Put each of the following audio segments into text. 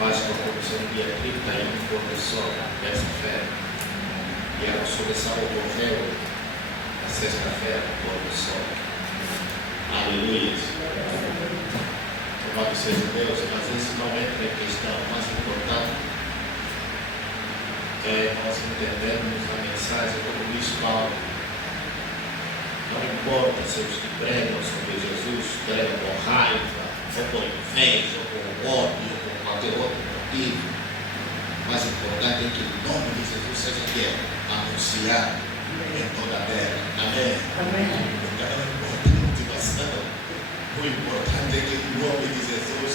Mas com a produção do dia 31 pôr do sol, terça-feira, e a ressurreição ocorreu na sexta-feira, pôr do sol. Aleluia. Louvado seja Deus, mas isso não entra em questão. O mais importante é nós entendermos a mensagem como diz Paulo. Não importa se os que pregam sobre Jesus pregam com raiva, ou com inveja, ou com ódio, ou com qualquer outro motivo. O mais importante é que o nome de Jesus seja anunciado em toda a terra. Amém? Amém. Então não importa a motivação. O importante é que o nome de Jesus,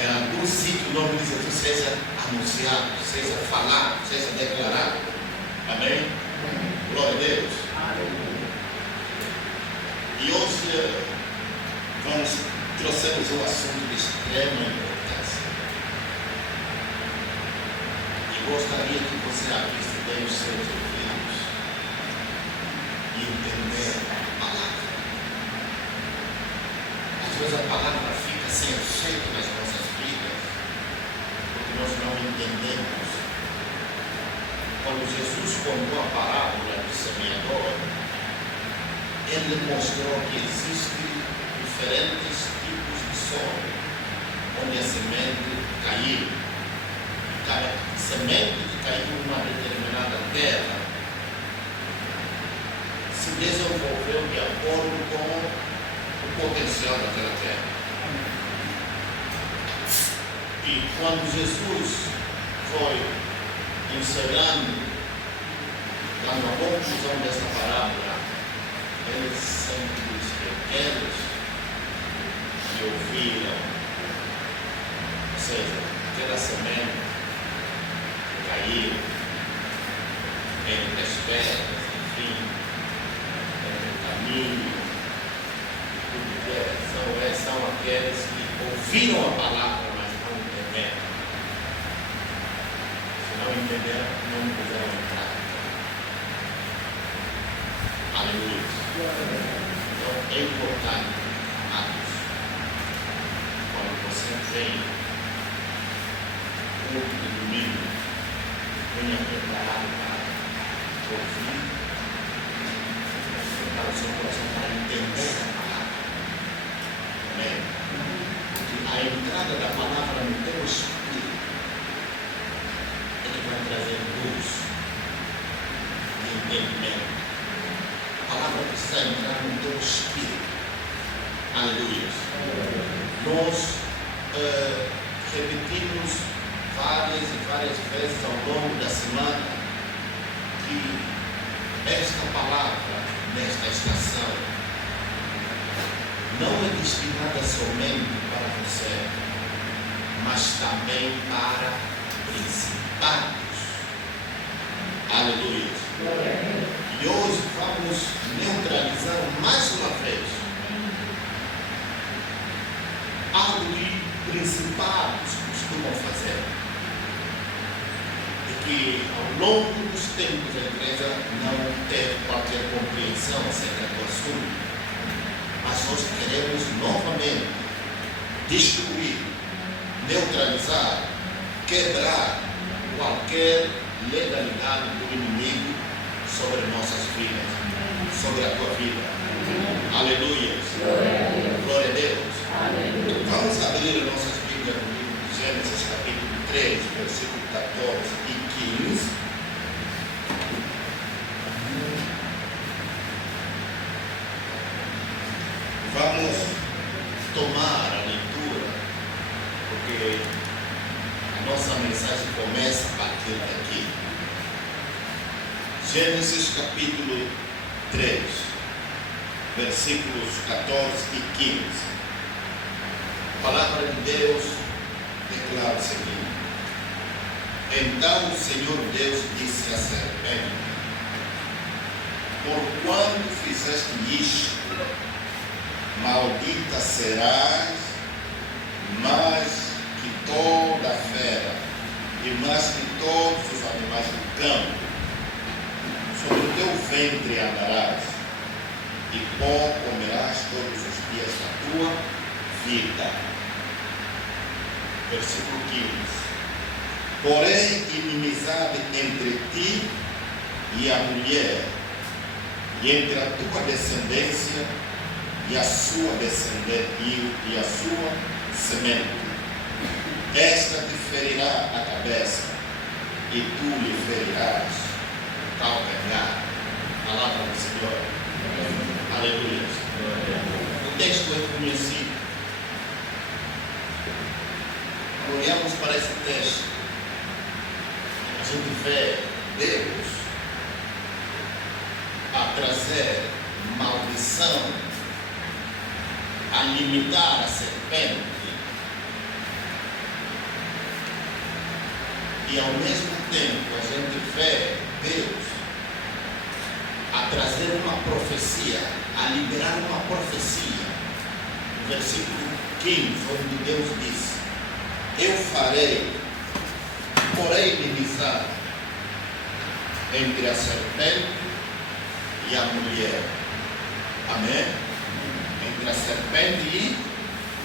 em algum sítio, o nome de Jesus seja anunciado, seja falado, seja declarado. Amém? Glória a Deus. E hoje trouxemos um assunto de extrema importância. E gostaria que você abrisse bem os seus ouvidos e entender a palavra. Às vezes a palavra fica sem efeito nas nossas vidas, porque nós não entendemos. Quando Jesus contou a parábola do semeador, ele mostrou que existem diferentes tipos de solo, onde a semente caiu. Cada semente que caiu em uma determinada terra se desenvolveu de acordo com o potencial daquela terra. E quando Jesus foi encerrando, dando a conclusão dessa parábola, ele sempre diz que aqueles que ouviram, ou seja, aquela semente que caiu entre as pedras, enfim, entre o caminho, tudo que é, são aqueles que ouviram a palavra, mas não entenderam. Se não entenderam, não puseram em prática. Aleluia. Então é importante, amados, quando você vem culto de domingo, venha preparado para ouvir, preparar o seu coração para entender a palavra. Amém? Porque a entrada da palavra no teu espírito é que vai trazer luz e entendimento. A palavra precisa entrar no teu espírito. Aleluia. Nós repetimos várias e várias vezes ao longo da semana que esta palavra, nesta estação, não é destinada somente para você, mas também para principados. Aleluia. E hoje vamos neutralizar mais uma vez algo que principados costumam fazer. E que ao longo dos tempos a igreja não teve qualquer compreensão acerca do assunto. Mas nós queremos novamente destruir, neutralizar, quebrar qualquer legalidade do inimigo sobre nossas vidas, sobre a tua vida. Aleluia. Glória a Deus. Aleluia. Vamos abrir as nossas Bíblias no livro de Gênesis, capítulo 3, versículo 14 e 15. Vamos tomar a leitura, porque a nossa mensagem começa a partir daqui. Gênesis capítulo 3, versículos 14 e 15. A palavra de Deus declara o seguinte: Então o Senhor Deus disse à serpente: Porquanto fizeste isto, maldita serás mais que toda a fera e mais que todos os animais do campo. Sobre o teu ventre andarás, e pó comerás todos os dias da tua vida. Versículo 15. Porém, inimizade entre ti e a mulher, e entre a tua descendência e a sua descendência e a sua semente. Esta te ferirá a cabeça, e tu lhe ferirás o calcanhar. Palavra do Senhor. Aleluia. O texto é conhecido. Quando olhamos para esse texto, a gente vê Deus a trazer maldição, a limitar a serpente, e ao mesmo tempo a gente vê Deus a trazer uma profecia, a liberar uma profecia. No versículo 15, onde Deus disse: eu farei, porém, inimizade entre a serpente e a mulher. Amém? Entre a serpente e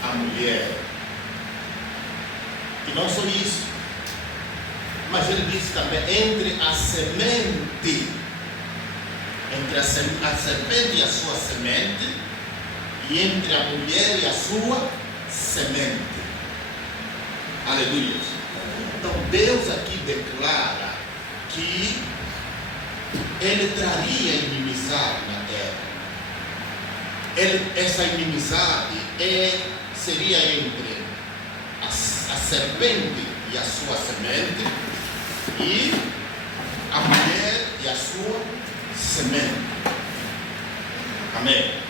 a mulher. E não só isso, mas ele disse também entre a semente, entre a serpente e a sua semente, e entre a mulher e a sua semente. Aleluia. Então Deus aqui declara que ele traria inimizade na terra. Essa inimizade seria entre a serpente e a sua semente, e a mulher e a sua semente. Amém.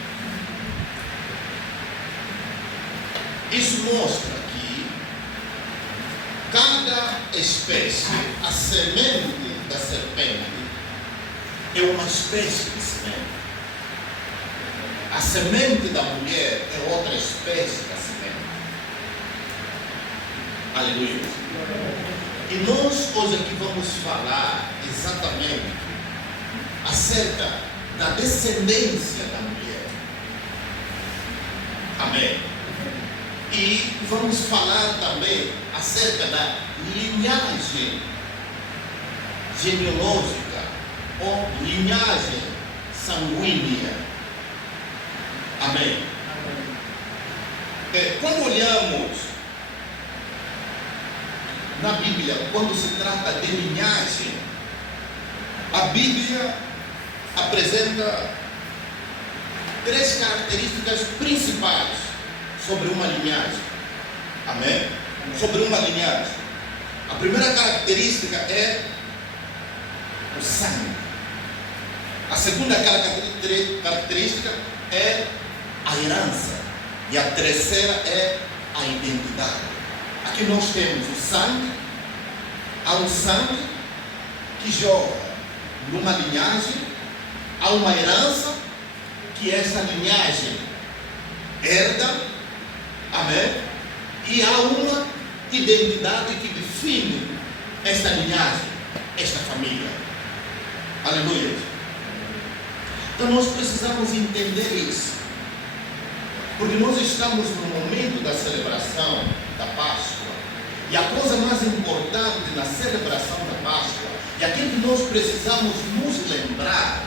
Isso mostra que cada espécie, a semente da serpente é uma espécie de semente. A semente da mulher é outra espécie da semente. Aleluia. E nós hoje aqui vamos falar exatamente acerca da descendência da mulher. Amém. E vamos falar também acerca da linhagem genealógica ou linhagem sanguínea. Amém. Quando olhamos na Bíblia, quando se trata de linhagem, a Bíblia apresenta 3 características principais sobre uma linhagem. Amém? Sobre uma linhagem. A primeira característica é o sangue. A segunda característica é a herança. E a terceira é a identidade. Aqui nós temos o sangue. Há um sangue que joga numa linhagem. Há uma herança que essa linhagem herda. Amém? E há uma identidade que define esta linhagem, esta família. Aleluia. Então nós precisamos entender isso, porque nós estamos no momento da celebração da Páscoa, e a coisa mais importante na celebração da Páscoa, e aquilo que nós precisamos nos lembrar,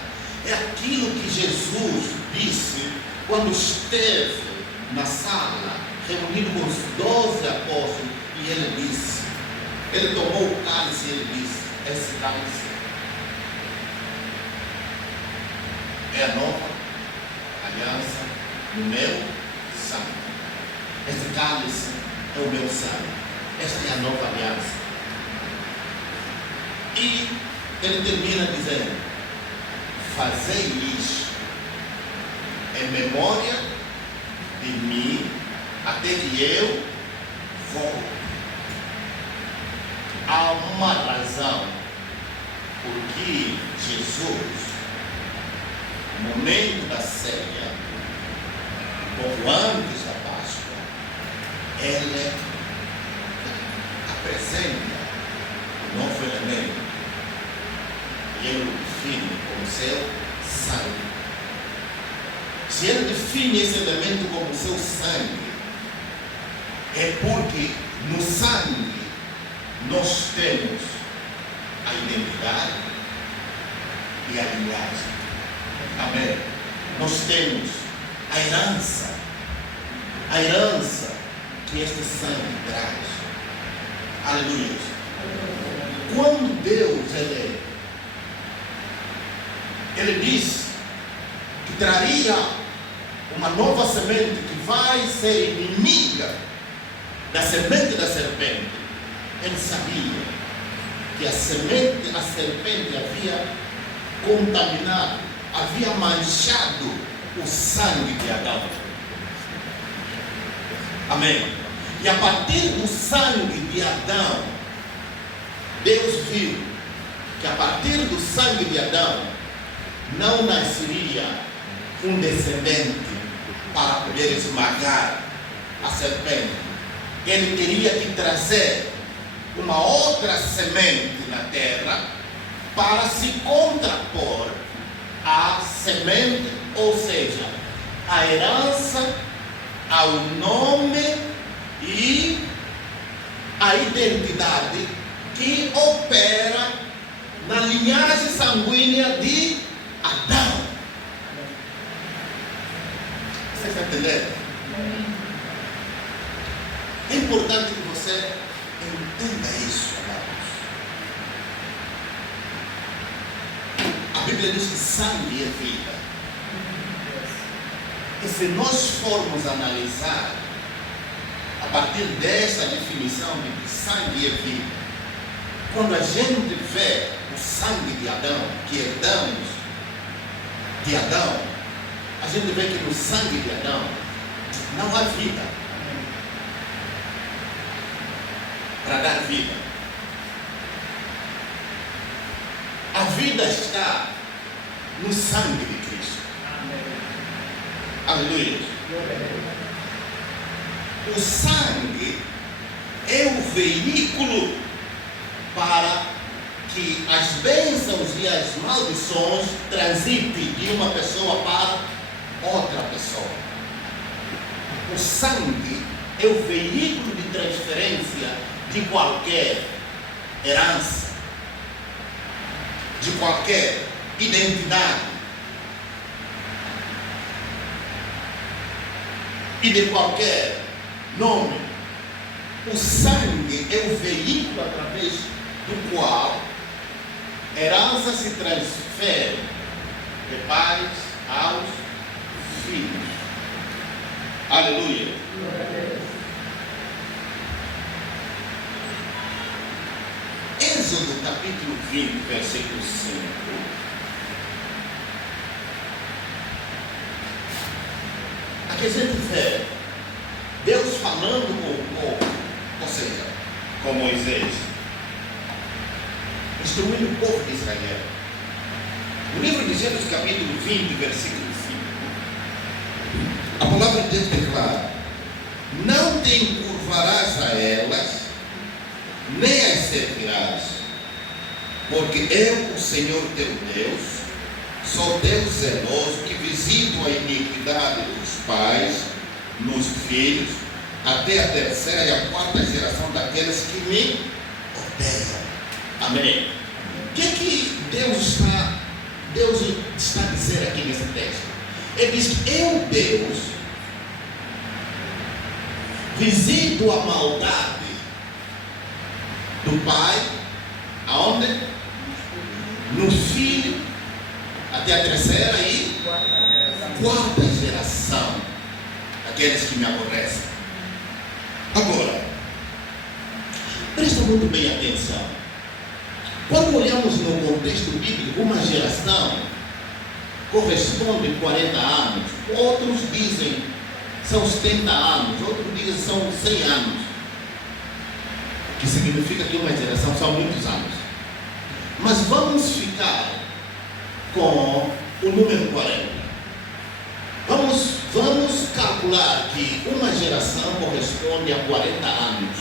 é aquilo que Jesus disse quando esteve na sala reunido com os 12 apóstolos, e ele tomou o cálice e ele disse: esse cálice é a nova aliança no meu sangue. Esse cálice é o meu sangue. Esta é a nova aliança. E ele termina dizendo: fazei isso em memória de mim, até que eu volte. Há uma razão por que Jesus, no momento da ceia, pouco antes da Páscoa, ele apresenta o novo elemento e ele o define como seu sangue. Se ele define esse elemento como seu sangue, é porque no sangue nós temos a identidade e a linhagem. Amém. Nós temos a herança que este sangue traz. Aleluia. Quando Deus, Ele disse que traria uma nova semente que vai ser inimiga da semente da serpente, Ele sabia que a serpente havia contaminado, havia manchado o sangue de Adão. Amém. E a partir do sangue de Adão, Deus viu que a partir do sangue de Adão não nasceria um descendente para poder esmagar a serpente. Ele teria que trazer uma outra semente na terra para se contrapor à semente, ou seja, a herança, ao nome e a identidade que opera na linhagem sanguínea de Adão. Você está entendendo? É importante que você entenda isso, amados. A Bíblia diz que sangue é vida. E se nós formos analisar a partir dessa definição de que sangue é vida, quando a gente vê o sangue de Adão, que herdamos de Adão, a gente vê que no sangue de Adão não há vida para dar vida. A vida está no sangue de Cristo. Aleluia. O sangue é o veículo para que as bênçãos e as maldições transitem de uma pessoa para outra pessoa. O sangue é o veículo de transferência de qualquer herança, de qualquer identidade e de qualquer nome. O sangue é o veículo através do qual a herança se transfere de pais aos filhos. Aleluia. Êxodo capítulo 20, versículo 5. Aqui a gente vê Deus falando com o povo, ou seja, com Moisés, instruindo o povo de Israel. No livro de Gênesis capítulo 20, versículo 5, a palavra de Deus declara: não te encurvarás a elas, nem as servirás, porque eu, o Senhor teu Deus, sou Deus zeloso, que visito a iniquidade dos pais nos filhos, até a terceira e a quarta geração daqueles que me odeiam. Amém. O que Deus está a dizer aqui nesse texto? Ele diz que eu, Deus, visito a maldade do pai, aonde? No filho, até a terceira e quarta geração, aqueles que me aborrecem. Agora, presta muito bem atenção. Quando olhamos no contexto bíblico, uma geração corresponde a 40 anos, outros dizem são 70 anos, outros dizem são 100 anos, que significa que uma geração são muitos anos. Mas vamos ficar com o número 40. Vamos calcular que uma geração corresponde a 40 anos.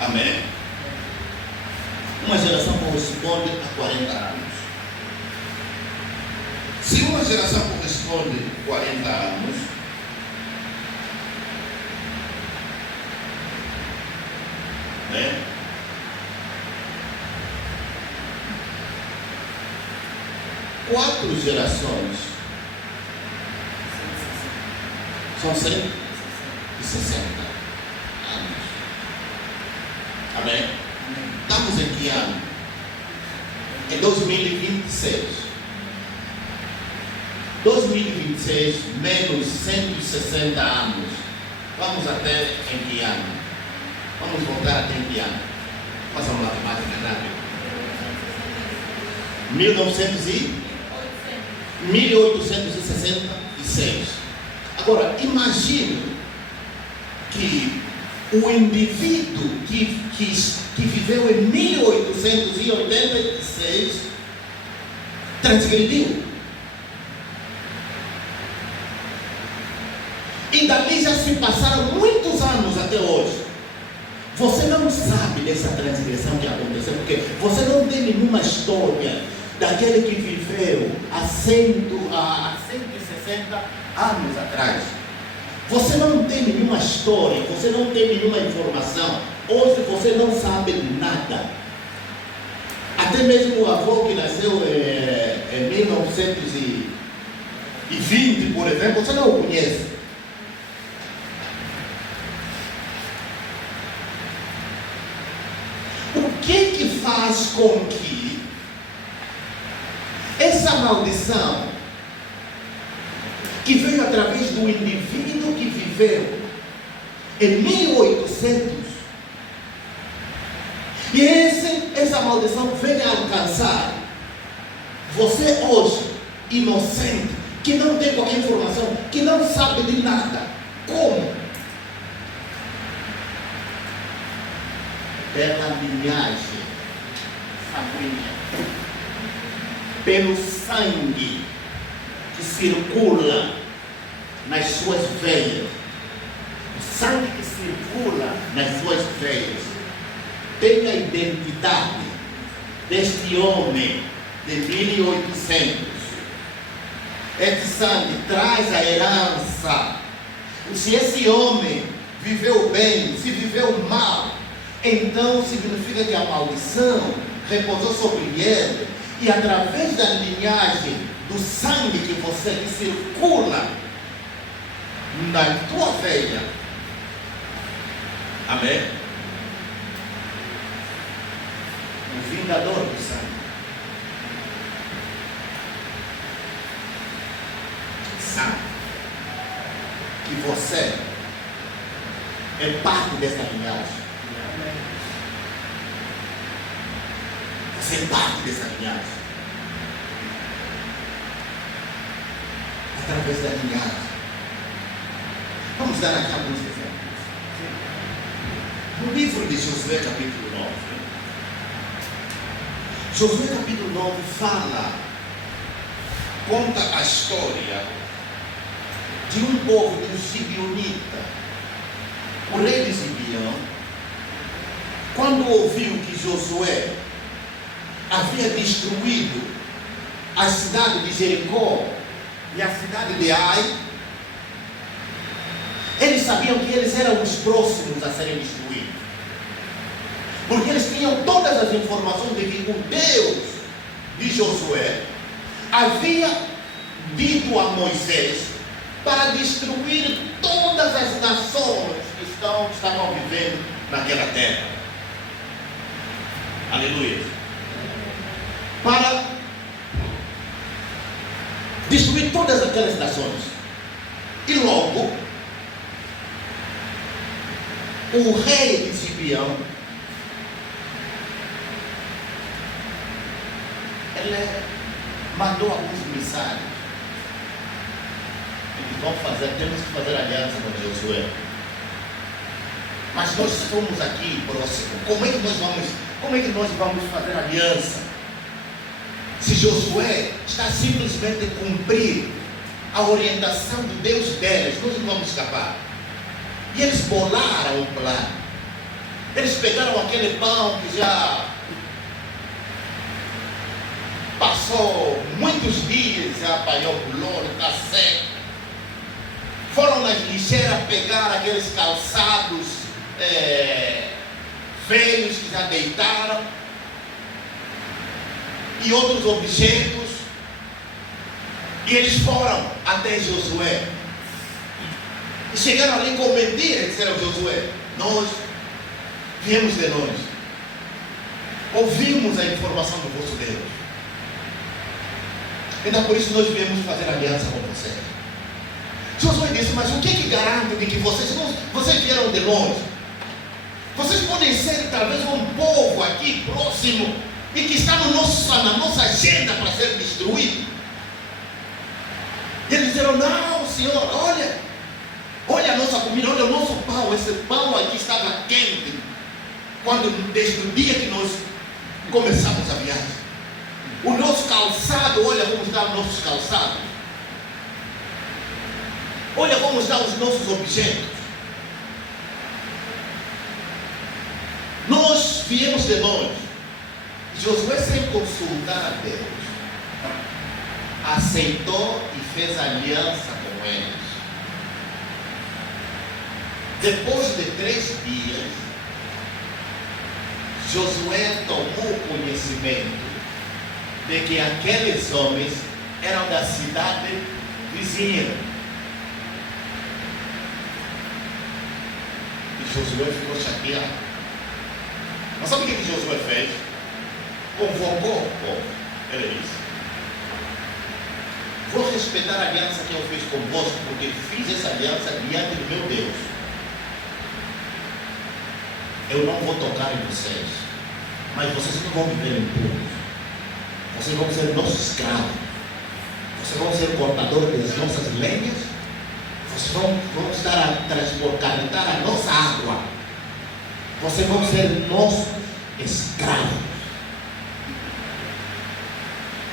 Amém? Uma geração corresponde a 40 anos. Se uma geração corresponde a 40 anos, né? 4 gerações são 160 anos. Amém? Estamos em que ano? Em 2026. 2026 menos 160 anos. Vamos até em que ano? Vamos voltar até em que ano? Faça uma matemática rápida. 1866. Agora, imagine que o indivíduo que viveu em 1886 transgrediu. E dali já se passaram muitos anos até hoje. Você não sabe dessa transgressão que aconteceu, porque você não tem nenhuma história daquele que viveu há 160 anos atrás. Você não tem nenhuma história, você não tem nenhuma informação. Hoje você não sabe nada. Até mesmo o avô que nasceu em 1920, por exemplo, você não o conhece. O que faz com que essa maldição que veio através do indivíduo que viveu em 1800 e essa maldição venha alcançar você hoje, inocente, que não tem qualquer informação, que não sabe de nada? Como? Pela linhagem sanguínea, pelo sangue que circula nas suas veias. O sangue que circula nas suas veias tem a identidade deste homem de 1800. Este sangue traz a herança. Se esse homem viveu bem, se viveu mal, então significa que a maldição repousou sobre ele, e através da linhagem do sangue que circula na tua veia. Amém? O vingador do sangue sabe que você é parte dessa linhagem. Você é parte dessa linhagem. Através da linhagem. Vamos dar aqui alguns exemplos. No livro de Josué, capítulo 9. Josué, capítulo 9, conta a história de um povo, de um gibeonita. O rei de Gibeão, quando ouviu que Josué havia destruído a cidade de Jericó e a cidade de Ai, eles sabiam que eles eram os próximos a serem destruídos, porque eles tinham todas as informações de que o Deus de Josué havia dito a Moisés para destruir todas as nações que estavam vivendo naquela terra. Aleluia. Para destruir todas aquelas nações. E logo, o rei de Gibeão, ele mandou alguns emissários. Temos que fazer aliança com Josué. Mas nós estamos aqui próximos. Como é que nós vamos fazer aliança? Se Josué está simplesmente a cumprir a orientação do Deus deles, nós não vamos escapar. E eles bolaram um plano. Eles pegaram aquele pão que já passou muitos dias, já apanhou o louro, está seco. Foram nas lixeiras pegar aqueles calçados velhos que já deitaram e outros objetos, E eles foram até Josué. E chegaram ali com mentira e disseram a Josué: nós viemos de longe, ouvimos a informação do vosso Deus, então por isso nós viemos fazer aliança com vocês. Josué disse: mas o que garante de que vocês vieram de longe? Vocês podem ser talvez um povo aqui próximo e que está na nossa agenda para ser destruído. E eles disseram: não, Senhor, olha a nossa comida, olha o nosso pão. Esse pão aqui estava quente desde o dia que nós começamos a viagem. O nosso calçado, olha como estão os nossos calçados. Olha como estão os nossos objetos. Nós viemos de longe. Josué, sem consultar a Deus, aceitou e fez aliança com eles. Depois de 3 dias, Josué tomou conhecimento de que aqueles homens eram da cidade vizinha. E Josué ficou chateado. Mas sabe o que Josué fez? Convocou o povo. Ele disse: vou respeitar a aliança que eu fiz convosco, porque fiz essa aliança diante do meu Deus. Eu não vou tocar em vocês, mas vocês não vão viver impuros. Vocês vão ser nossos escravos. Vocês vão ser cortadores das nossas lenhas. Vocês vão estar a transportar a nossa água. Vocês vão ser nossos escravos.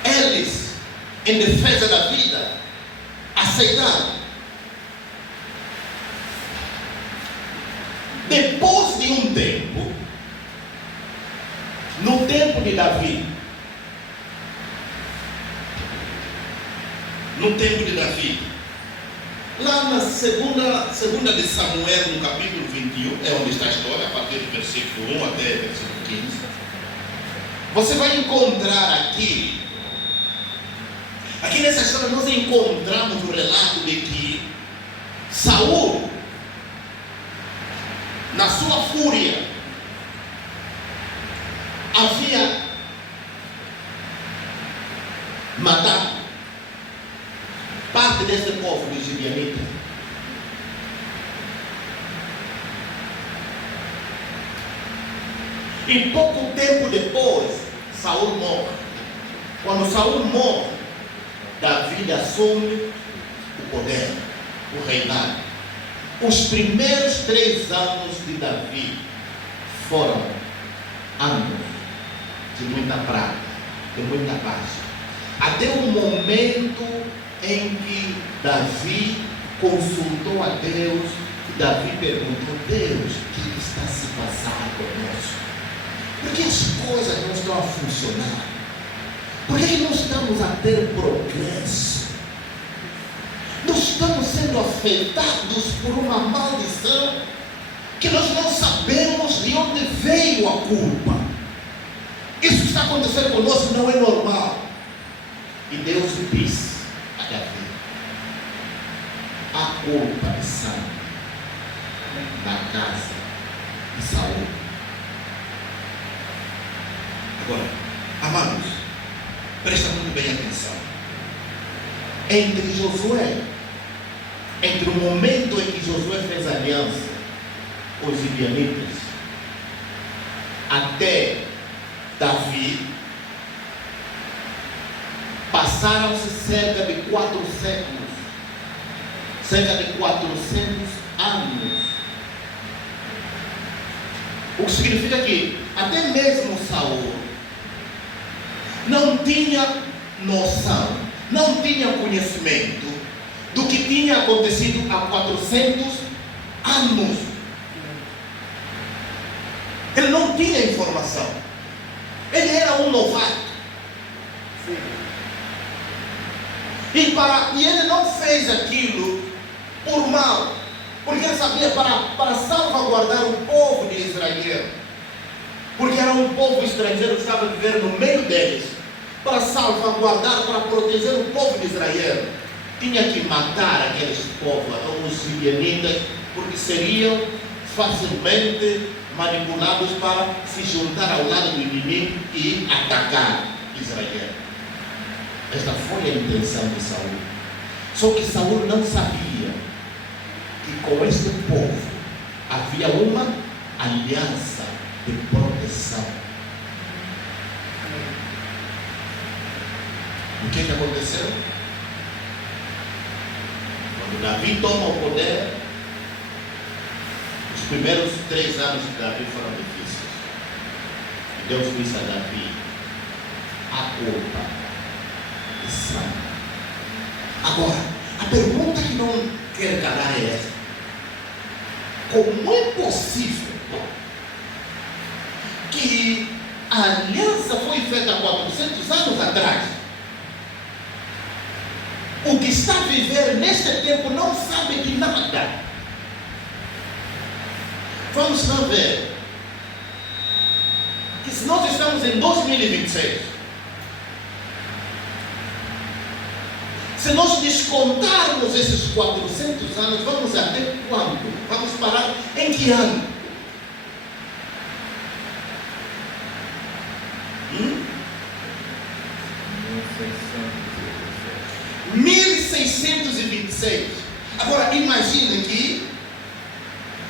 Eles, em defesa da vida, aceitaram. Depois de um tempo, no tempo de Davi, lá na segunda de Samuel, no capítulo 21, é onde está a história, a partir do versículo 1 até versículo 15, você vai encontrar aqui nessa história nós encontramos o relato de que Saul, na sua fúria, havia matado parte desse povo dos gibeonitas. E pouco tempo depois, Saul morre. Quando Saul morre, Davi assume o poder, o reinado. Os primeiros 3 anos de Davi foram anos de muita prata, de muita paz. Até o momento em que Davi consultou a Deus, e Davi perguntou: Deus, o que está se passando conosco? Por que as coisas não estão a funcionar? Por que não estamos a ter progresso? Nós estamos sendo afetados por uma maldição que nós não sabemos de onde veio a culpa. Isso que está acontecendo conosco não é normal. E Deus disse a Davi: a culpa está na casa de Saul. Agora, amados, presta muito bem atenção. Entre o momento em que Josué fez aliança com os gibeonitas até Davi, passaram-se cerca de 4 séculos, cerca de 400 anos. O que significa que até mesmo Saul não tinha noção, não tinha conhecimento do que tinha acontecido há 400 anos. Ele não tinha informação. Ele era um novato. E ele não fez aquilo por mal, porque ele sabia para salvaguardar o povo de Israel, porque era um povo estrangeiro que estava vivendo no meio deles. para salvaguardar, para proteger o povo de Israel, tinha que matar aqueles povos, os gibeonitas, porque seriam facilmente manipulados para se juntar ao lado do inimigo e atacar Israel. Esta foi a intenção de Saul. Só que Saul não sabia que com este povo havia uma aliança de proteção. O que aconteceu? Quando Davi toma o poder, os primeiros 3 anos de Davi foram difíceis. E Deus disse a Davi: a culpa de Saul. Agora, a pergunta que não quero calar é essa: como é possível que a aliança foi feita há 400 anos atrás? O que está a viver neste tempo não sabe de nada. Vamos lá ver que se nós estamos em 2026, se nós descontarmos esses 400 anos, vamos até quando? Vamos parar em que ano? 1626. Agora imagine que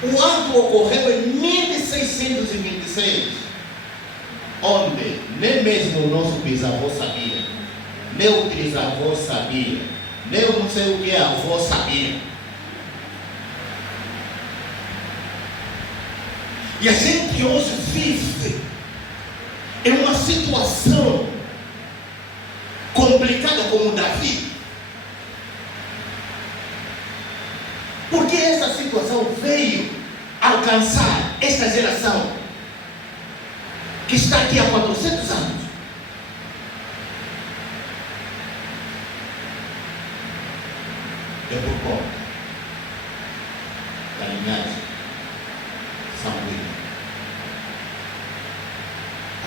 o ato ocorreu em 1626, onde nem mesmo o nosso bisavô sabia, nem o trisavô sabia, nem o não sei o que a avó sabia. E a gente hoje vive em uma situação complicada como Davi. Porque essa situação veio alcançar esta geração que está aqui há 400 anos. É por conta da linhagem sanguínea.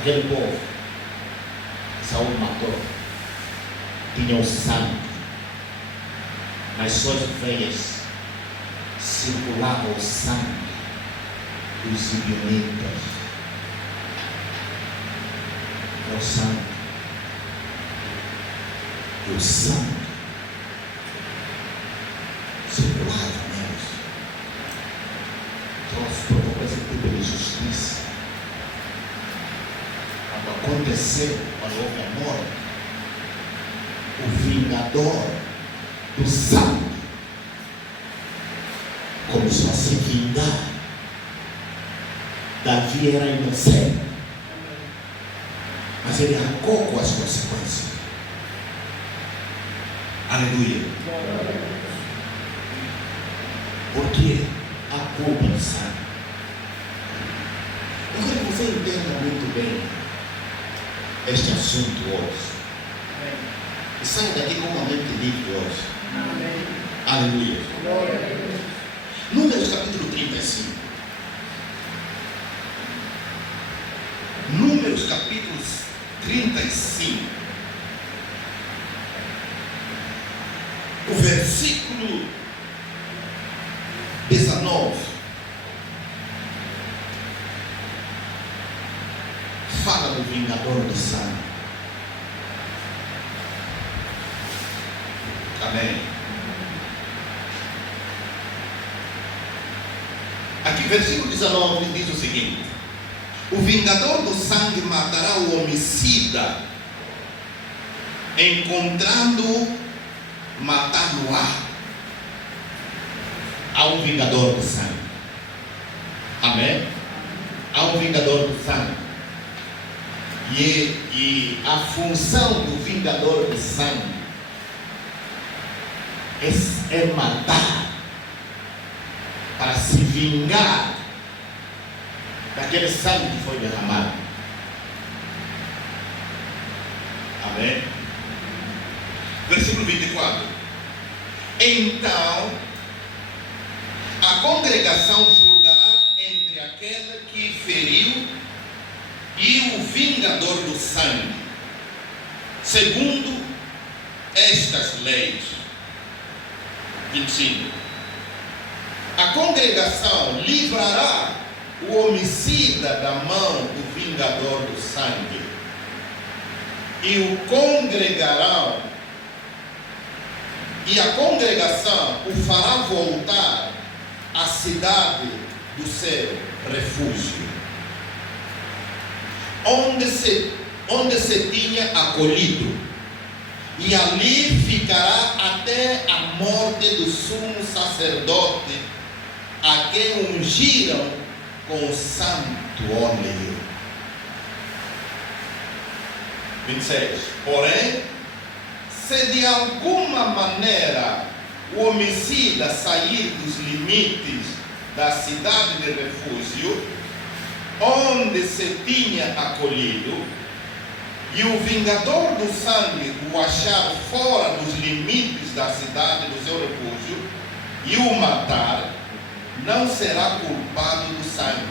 Aquele povo que Saul matou tinha o sangue nas suas veias. Circulava o sangue dos gibeonitas. É o sangue. E o sangue circulava neles. Provocou esse tipo de justiça. Quando aconteceu, quando houve a morte, o vingador do sangue começou a se vingar. Davi era inocente, mas ele arrancou com as consequências. Aleluia. Porque a culpa do sangue. Eu quero que você entenda muito bem este assunto hoje. E saia daqui com uma mente livre hoje. Aleluia. Números capítulo 35. Números capítulo 35. O versículo 19. Fala do vingador do sangue. Amém. Aqui, versículo 19 diz o seguinte: o vingador do sangue matará o homicida, encontrando matar-no-á. Há um vingador do sangue. Amém? Há um vingador do sangue. E a função do vingador do sangue é matar, para se vingar daquele sangue que foi derramado. Amém? Versículo 24. Então a congregação julgará entre aquele que feriu e o vingador do sangue. segundo estas leis. 25. A congregação livrará o homicida da mão do vingador do sangue, e o congregarão, e a congregação o fará voltar à cidade do seu refúgio, onde se tinha acolhido, e ali ficará até a morte do sumo sacerdote, a quem ungiram com o santo óleo. 26. Porém, se de alguma maneira o homicida sair dos limites da cidade de refúgio, onde se tinha acolhido, e o vingador do sangue o achar fora dos limites da cidade do seu refúgio, e o matar, não será culpado do sangue.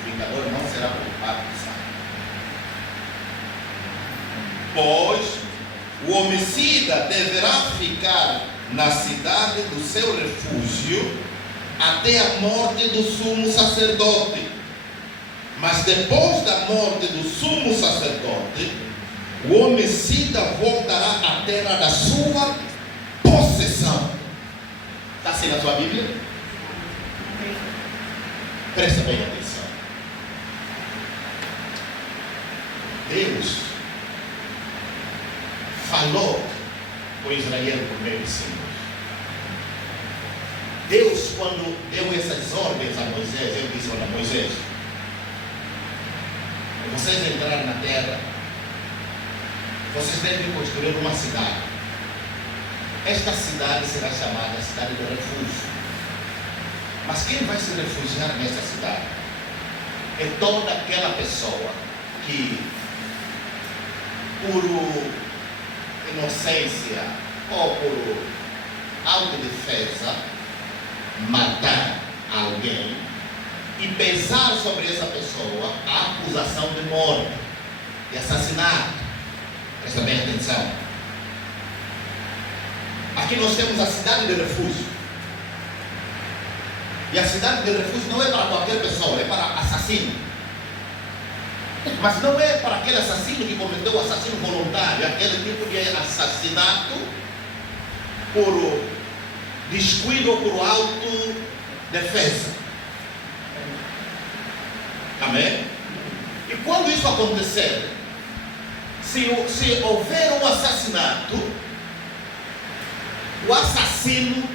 O vingador não será culpado do sangue. Pois o homicida deverá ficar na cidade do seu refúgio até a morte do sumo sacerdote. Mas depois da morte do sumo sacerdote, o homicida voltará à terra da sua possessão. Está assim na sua Bíblia? Presta bem atenção. Deus falou com Israel por meio de Senhor. Deus, quando deu essas ordens a Moisés, ele disse: olha, Moisés, vocês entrarem na terra, vocês devem construir uma cidade. Esta cidade será chamada cidade de refúgio. Mas quem vai se refugiar nessa cidade é toda aquela pessoa que, por inocência ou por autodefesa, matar alguém e pesar sobre essa pessoa a acusação de morte, de assassinato. Presta bem atenção. Aqui nós temos a cidade de refúgio. E a cidade de refúgio não é para qualquer pessoa, é para assassino. Mas não é para aquele assassino que cometeu o assassino voluntário, aquele tipo de assassinato por descuido ou por autodefesa. Amém? E quando isso acontecer, se houver um assassinato, o assassino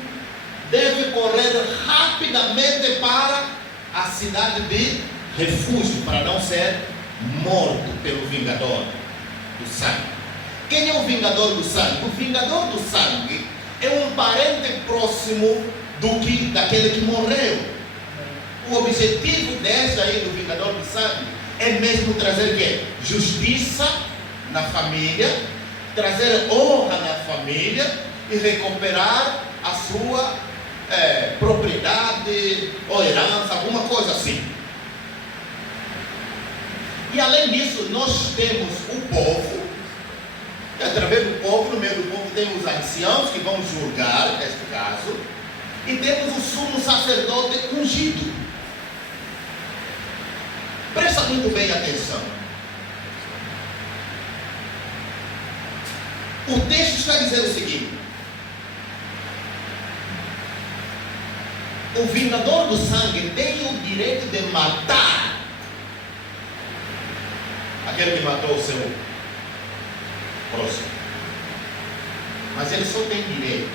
deve correr rapidamente para a cidade de refúgio, para não ser morto pelo vingador do sangue. Quem é o vingador do sangue? O vingador do sangue é um parente próximo daquele que morreu. O objetivo desta aí do vingador do sangue é mesmo trazer quê? Justiça na família, trazer honra na família e recuperar a sua propriedade ou herança, alguma coisa assim. E além disso, nós temos o povo, e através do povo, no meio do povo tem os anciãos que vão julgar neste caso, e temos o sumo sacerdote ungido. Presta muito bem atenção. O texto está dizendo o seguinte: o vingador do sangue tem o direito de matar aquele que matou o seu próximo. Mas ele só tem direito,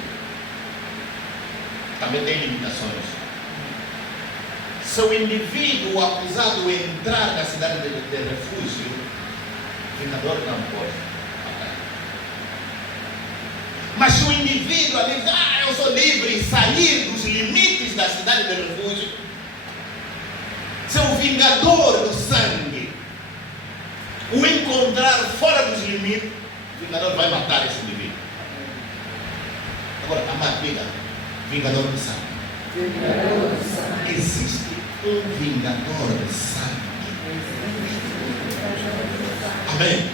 também tem limitações. Se o indivíduo, o acusado, entrar na cidade de refúgio, o vingador não pode matar. Mas se o indivíduo diz: eu sou livre, e sair dos limites da cidade de refúgio, se o vingador do sangue o encontrar fora dos limites, o vingador vai matar esse indivíduo. Agora, amado, diga: vingador do sangue. Existe um vingador do sangue. Amém?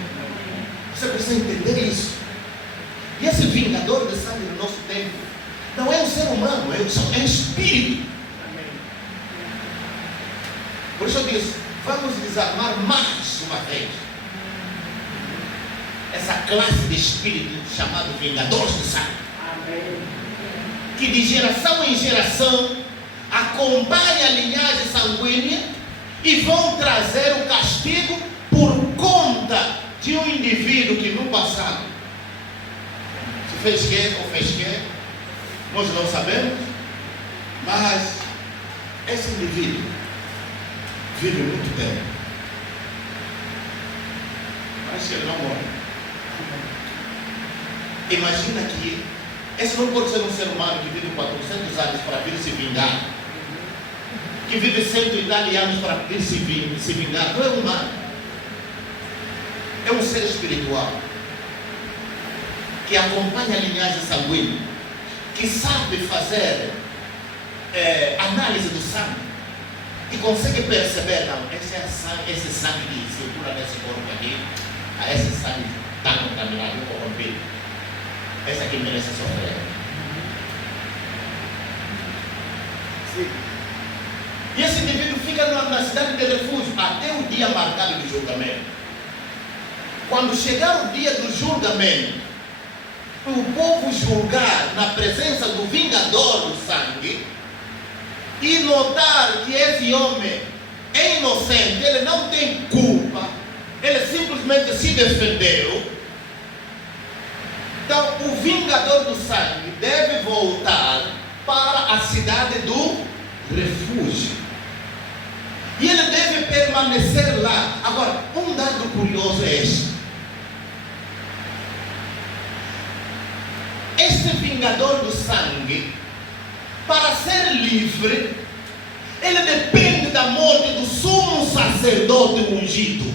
Você precisa entender isso. E esse vingador de sangue no nosso tempo não é um ser humano, é um espírito. Por isso eu disse, vamos desarmar mais uma vez essa classe de espírito chamado vingadores de sangue. Que de geração em geração acompanha a linhagem sanguínea e vão trazer o castigo por conta de um indivíduo que no passado se fez quê ou fez quê, nós não sabemos, mas esse indivíduo vive muito tempo, mas que ele não morre. Imagina que esse não pode ser um ser humano que vive 400 anos para vir se vingar, que vive 100 e tal anos para vir se vingar. Não é humano, é um ser espiritual que acompanha a linhagem sanguínea, que sabe fazer análise do sangue e consegue perceber, não, esse sangue que circula nesse corpo aqui, esse sangue está contaminado, corrompido, esse aqui merece sofrer. Sim. E esse indivíduo fica na cidade de refúgio até o dia marcado do julgamento. Quando chegar o dia do julgamento, o povo julgar na presença do vingador do sangue e notar que esse homem é inocente, ele não tem culpa, ele simplesmente se defendeu. Então o vingador do sangue deve voltar para a cidade do refúgio e ele deve permanecer lá. Agora, um dado curioso é este: este vingador do sangue, para ser livre, ele depende da morte do sumo sacerdote ungido.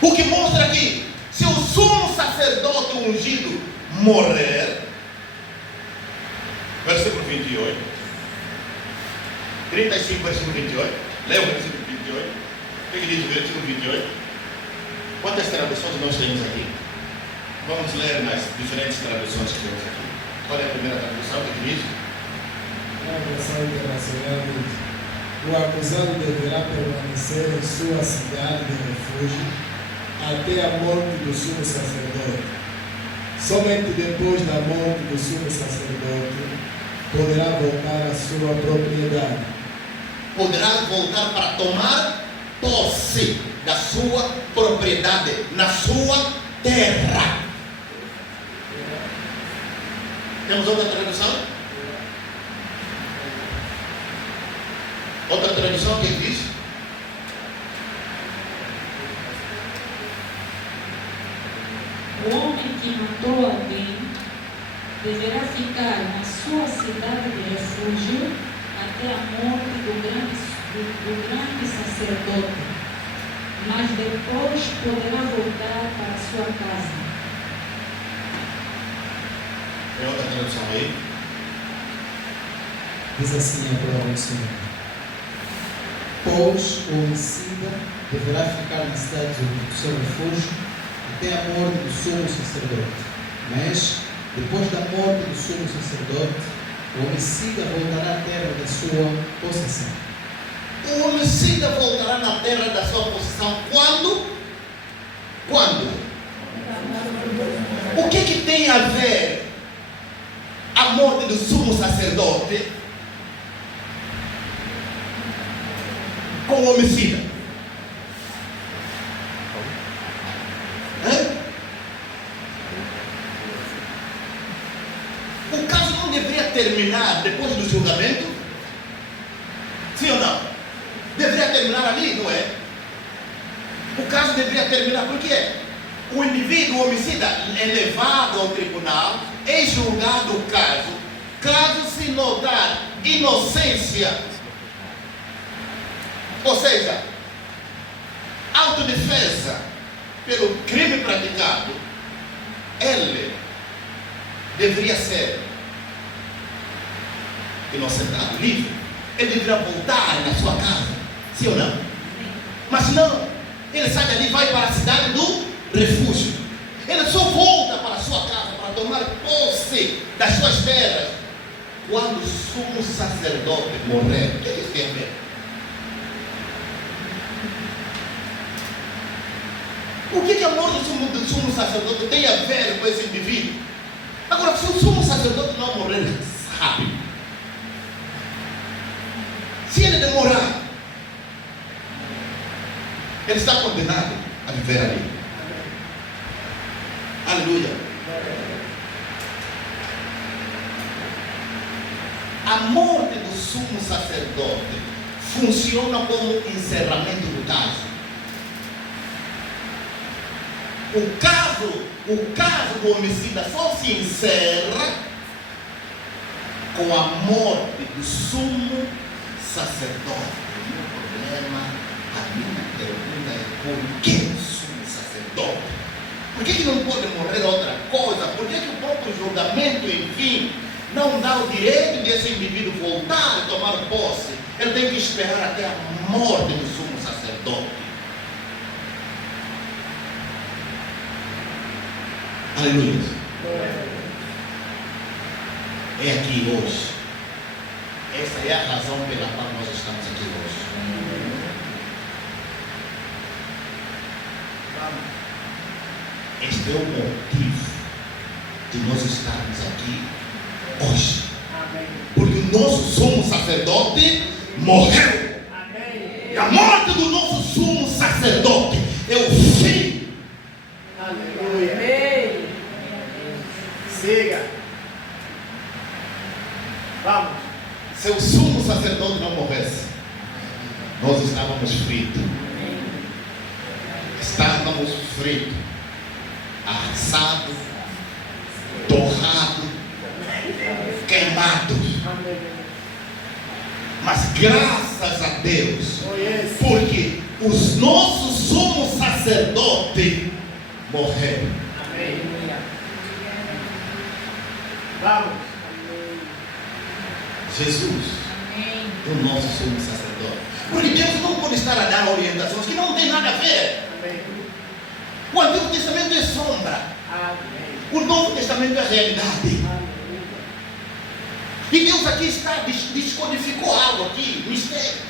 O que mostra que, se o sumo sacerdote ungido morrer, versículo 28, 35, versículo 28, leia o versículo 28, o que diz o versículo 28? Quantas traduções nós temos aqui? Vamos ler nas diferentes traduções que temos aqui. Qual é a primeira tradução que diz? Na versão internacional diz: o acusado deverá permanecer em sua cidade de refúgio até a morte do sumo sacerdote. Somente depois da morte do sumo sacerdote poderá voltar à sua propriedade. Poderá voltar para tomar posse da sua propriedade, na sua terra. Temos outra tradução? Outra tradução que diz? O homem que matou alguém deverá ficar na sua cidade de refúgio até a morte do grande sacerdote, mas depois poderá voltar para a sua casa. Tem outra tradução aí? Diz assim a palavra do Senhor: pois o homicida deverá ficar na cidade do seu refúgio até a morte do sumo sacerdote. Mas, depois da morte do sumo sacerdote, o homicida voltará à terra da sua possessão. O homicida voltará na terra da sua possessão quando? Quando? O que tem a ver a morte do sumo sacerdote com o homicida? O caso não deveria terminar depois do julgamento? Sim ou não? Deveria terminar ali, não é? O caso deveria terminar porque o indivíduo, o homicida, é levado ao tribunal, é julgado o caso. Caso se notar inocência, ou seja, autodefesa pelo crime praticado, ele deveria ser inocentado, livre. Ele deveria voltar na sua casa, sim ou não? Mas não, ele sai dali e vai para a cidade do refúgio. Ele só volta para a sua casa para tomar posse das suas terras quando o sumo sacerdote morrer. O que isso tem a ver? O que a morte do sumo sacerdote tem a ver com esse indivíduo? Agora, se o sumo sacerdote não morrer rápido, se ele demorar, ele está condenado a viver ali. Aleluia. A morte do sumo sacerdote funciona como encerramento do caso. O caso do homicida só se encerra com a morte do sumo sacerdote. O meu problema, a minha pergunta é: por que o sumo sacerdote? Por que não pode morrer outra coisa? Por que o próprio julgamento, enfim, não dá o direito desse indivíduo voltar e tomar posse? Ele tem que esperar até a morte do sumo sacerdote. Aleluia. É aqui hoje. Essa é a razão pela qual nós estamos aqui hoje. Este é o motivo de nós estarmos aqui hoje. Porque o nosso sumo sacerdote morreu. E a morte do nosso sumo sacerdote é o fim. Aleluia. Siga. Vamos. Se o sumo sacerdote não morresse, nós estávamos fritos. Estávamos fritos, assados, torrados, queimados. Mas graças a Deus, porque os nossos sumos sacerdotes morreram. Amém. Vamos. Jesus é o nosso sumo sacerdote. Porque Deus não pode estar a dar orientações que não tem nada a ver. Amém. O Antigo Testamento é sombra. Amém. O Novo Testamento é realidade. E Deus aqui está, descodificou algo aqui, mistério.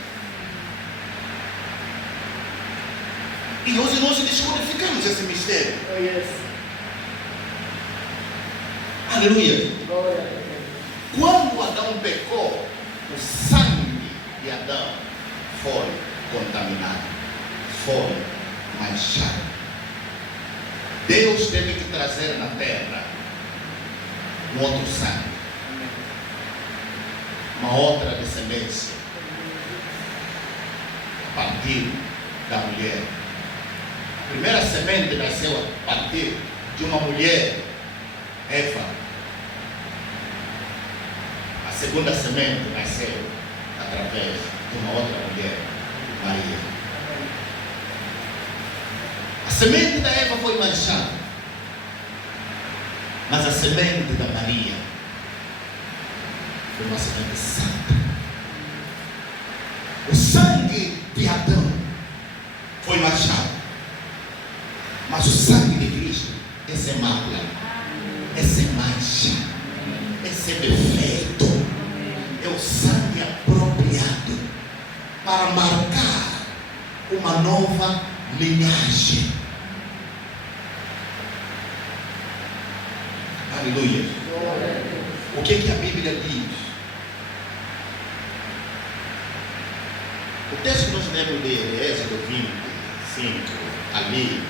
E hoje nós descodificamos esse mistério. Oh, yes. Aleluia. Glória a Deus. Quando Adão pecou, o sangue de Adão foi contaminado, foi manchado. Deus teve que trazer na terra um outro sangue, uma outra descendência, a partir da mulher. A primeira semente nasceu a partir de uma mulher, Eva. A segunda semente nasceu através de uma outra mulher, Maria. A semente da Eva foi manchada, mas a semente da Maria foi uma semente santa. O sangue de Adão foi manchado, mas o sangue de Cristo é sem mácula, é sem mancha, é sem defeito. É o sangue apropriado para marcar uma nova linhagem. Aleluia. O que a Bíblia diz? O texto que nós lemos de Êxodo 25, ali,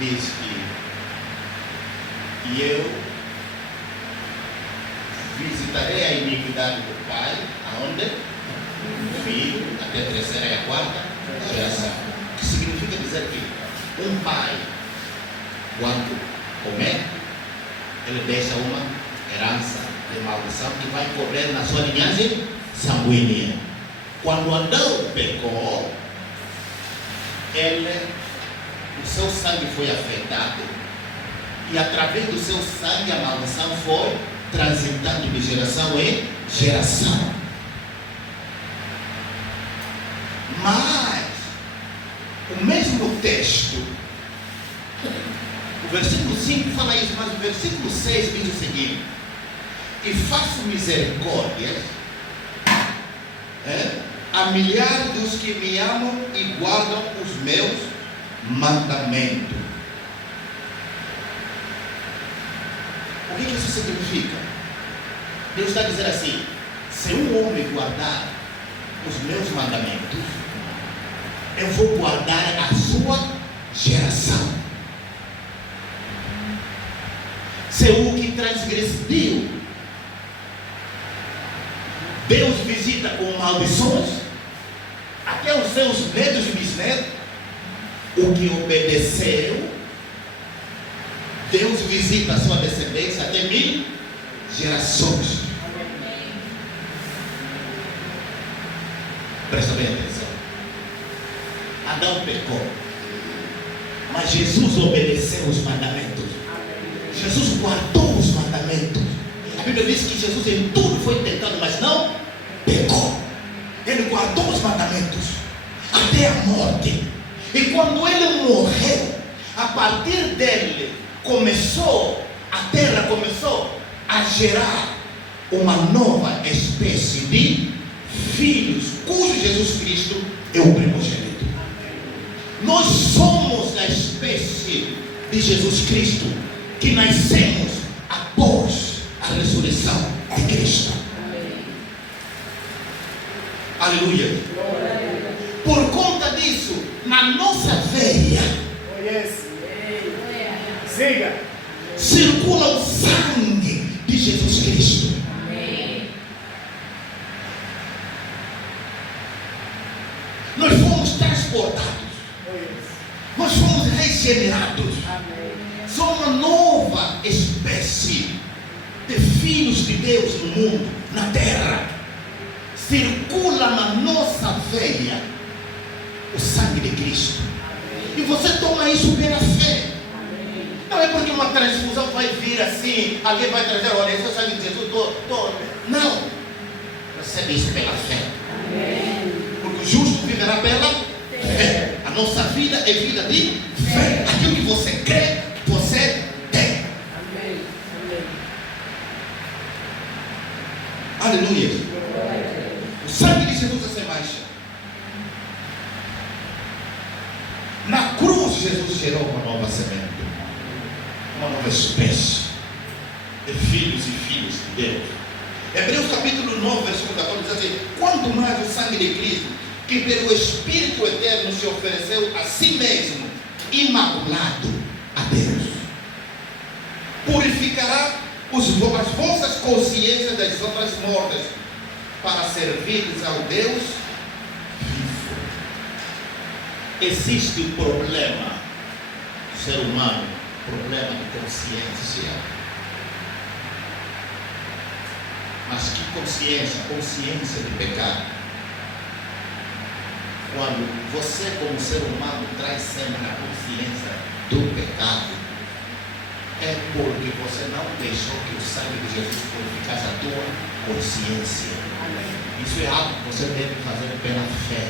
diz que eu visitarei a iniquidade do pai, aonde? O filho, até a terceira e a quarta geração. O que significa dizer que um pai, quando comer, ele deixa uma herança de maldição que vai correr na sua linhagem sanguínea. Quando Adão pecou, o seu sangue foi afetado, e através do seu sangue a maldição foi transitando de geração em geração. Mas o mesmo texto, o versículo 5 fala isso, mas o versículo 6 diz o seguinte: e faço misericórdia a milhares dos que me amam e guardam os meus mandamentos. O que isso significa? Deus está dizendo assim: se um homem guardar os meus mandamentos, eu vou guardar a sua geração. Se o que transgrediu, Deus visita com maldições até os seus netos e bisnetos. O que obedeceu, Deus visita a sua descendência até 1000 gerações. Presta bem atenção. Adão pecou, mas Jesus obedeceu os mandamentos. Jesus guardou os mandamentos. A Bíblia diz que Jesus em tudo foi tentado, mas não pecou. Ele guardou os mandamentos até a morte. E quando ele morreu, a partir dele a terra começou a gerar uma nova espécie de filhos, cujo Jesus Cristo é o primogênito. Nós somos a espécie de Jesus Cristo, que nascemos após a ressurreição de Cristo. Aleluia. Por conta disso, na nossa veia circula o sangue de Jesus Cristo. Nós fomos transportados, nós fomos regenerados. Somos uma nova espécie de filhos de Deus no mundo, na terra. Circula na nossa veia o sangue de Cristo. E você toma isso pela fé. Não é porque uma transfusão vai vir assim, alguém vai trazer, olha, esse é o sangue de Jesus. Não. Recebe isso pela fé. Porque o justo viverá pela fé. A nossa vida é vida de fé. Aquilo que você crê, você tem. Aleluia. O sangue de Jesus é sem mancha. Na cruz, Jesus gerou uma nova semente, uma nova espécie de filhos e filhas de Deus. Hebreus capítulo 9, versículo 14 diz assim: quanto mais o sangue de Cristo, que pelo Espírito Eterno se ofereceu a si mesmo, imaculado a Deus, purificará as vossas consciências das obras mortas, para servires ao Deus vivo. Existe um problema do ser humano, problema de consciência. Mas que consciência? Consciência de pecado. Quando você, como ser humano, traz sempre a consciência do pecado, é porque você não deixou que o sangue de Jesus purificasse a tua consciência. Isso é algo que você deve fazer pela fé.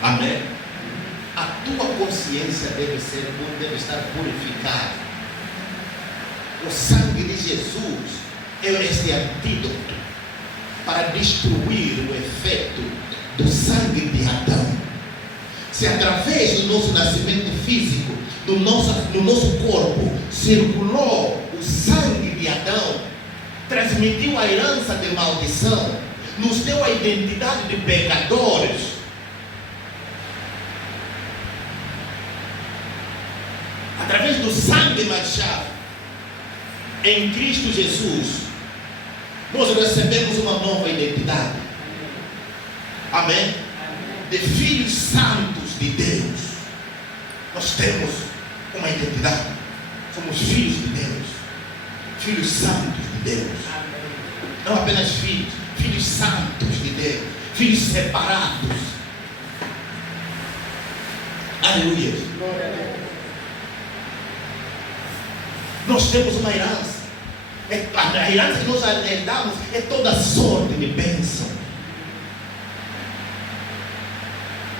Amém? A tua consciência deve estar purificada. O sangue de Jesus é este antídoto para destruir o efeito do sangue de Adão. Se através do nosso nascimento físico, do nosso corpo, circulou o sangue de Adão, transmitiu a herança de maldição, nos deu a identidade de pecadores. Através do sangue manchado em Cristo Jesus, nós recebemos uma nova identidade. Amém? De filhos santos de Deus. Nós temos uma identidade. Somos filhos de Deus, filhos santos de Deus. Não apenas filhos, filhos santos de Deus, filhos separados. Aleluia. Nós temos uma herança. A herança que nós herdamos é toda sorte de bênção.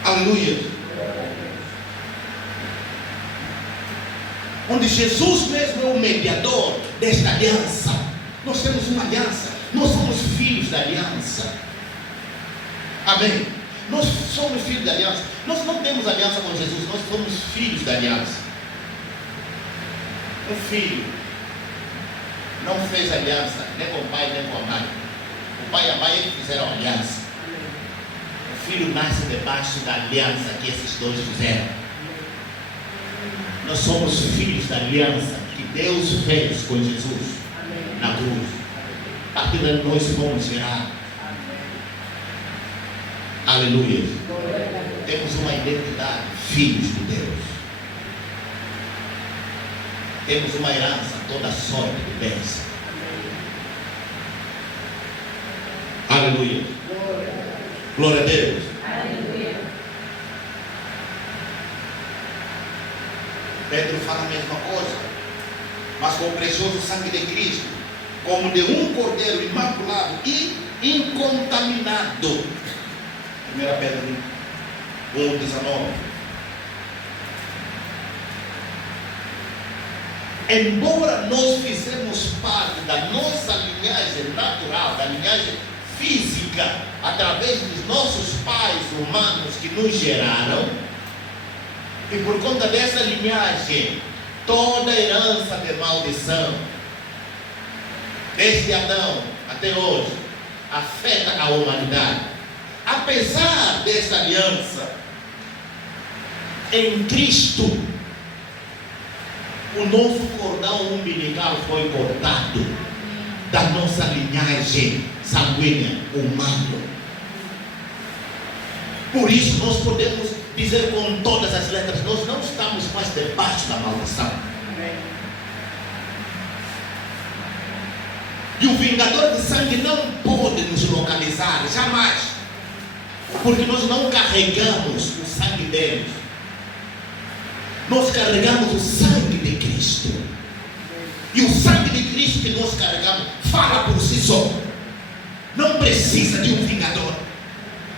Aleluia. onde Jesus mesmo é o mediador desta aliança. Nós temos uma aliança, nós somos filhos da aliança. Amém? Nós somos filhos da aliança. Nós não temos aliança com Jesus, nós somos filhos da aliança. Um filho não fez aliança nem com o pai nem com a mãe. O pai e a mãe é que fizeram aliança. O filho nasce debaixo da aliança que esses dois fizeram. Nós somos filhos da aliança que Deus fez com Jesus na cruz. A partir de nós vamos gerar. Aleluia. Temos uma identidade, filhos de Deus. Temos uma herança, toda sorte de bênção. Aleluia. Glória a Deus. Aleluia. Pedro fala a mesma coisa. Mas com o precioso sangue de Cristo, como de um cordeiro imaculado e incontaminado. 1 Pedro 1:19. Embora nós fizemos parte da nossa linhagem natural, da linhagem física, através dos nossos pais humanos que nos geraram, e por conta dessa linhagem, toda herança de maldição, desde Adão até hoje, afeta a humanidade. Apesar dessa aliança, em Cristo, o nosso cordão umbilical foi cortado da nossa linhagem sanguínea humana. Por isso nós podemos dizer com todas as letras, nós não estamos mais debaixo da maldição. E o vingador de sangue não pode nos localizar, jamais. Porque nós não carregamos o sangue deles. Nós carregamos o sangue de Cristo. E o sangue de Cristo que nós carregamos fala por si só. Não precisa de um vingador.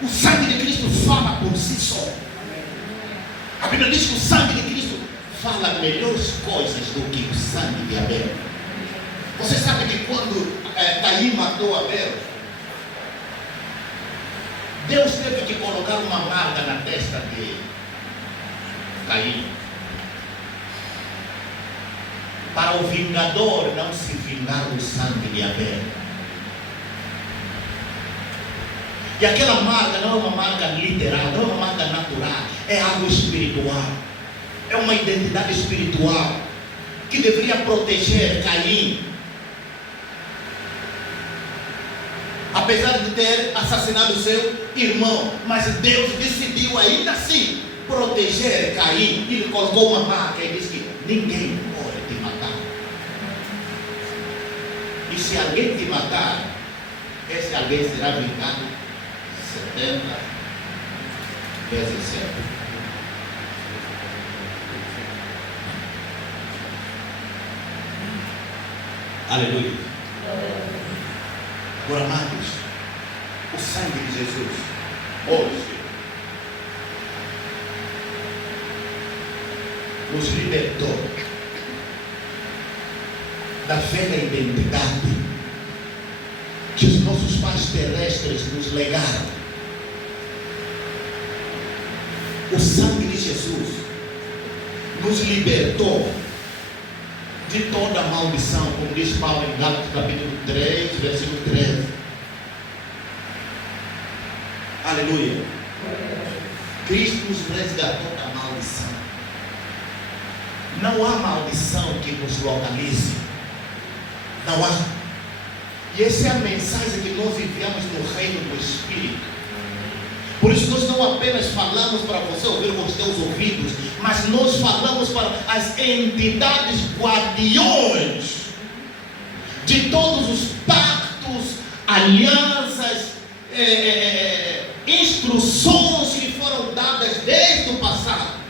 O sangue de Cristo fala por si só. A Bíblia diz que o sangue de Cristo fala melhores coisas do que o sangue de Abel. Você sabe que quando Caim matou Abel, Deus teve que colocar uma marca na testa de Caim, para o vingador não se vingar do sangue de Abel. E aquela marca não é uma marca literal, não é uma marca natural, é algo espiritual, é uma identidade espiritual que deveria proteger Caim, apesar de ter assassinado seu irmão. Mas Deus decidiu ainda assim proteger Caim. Ele colocou uma marca e disse que ninguém pode te matar. E se alguém te matar, esse alguém será vingado 70 vezes 7. Aleluia. Agora, amados, o sangue de Jesus hoje nos libertou da velha identidade que os nossos pais terrestres nos legaram. O sangue de Jesus nos libertou de toda maldição, como diz Paulo em Gálatas capítulo 3, versículo 13. Aleluia. Cristo nos resgatou da maldição. Não há maldição que nos localize. Não há. E essa é a mensagem que nós enviamos no reino do Espírito. Por isso nós não apenas falamos para você ouvir com os teus ouvidos, mas nós falamos para as entidades guardiões de todos os pactos, alianças, instruções que foram dadas desde o passado,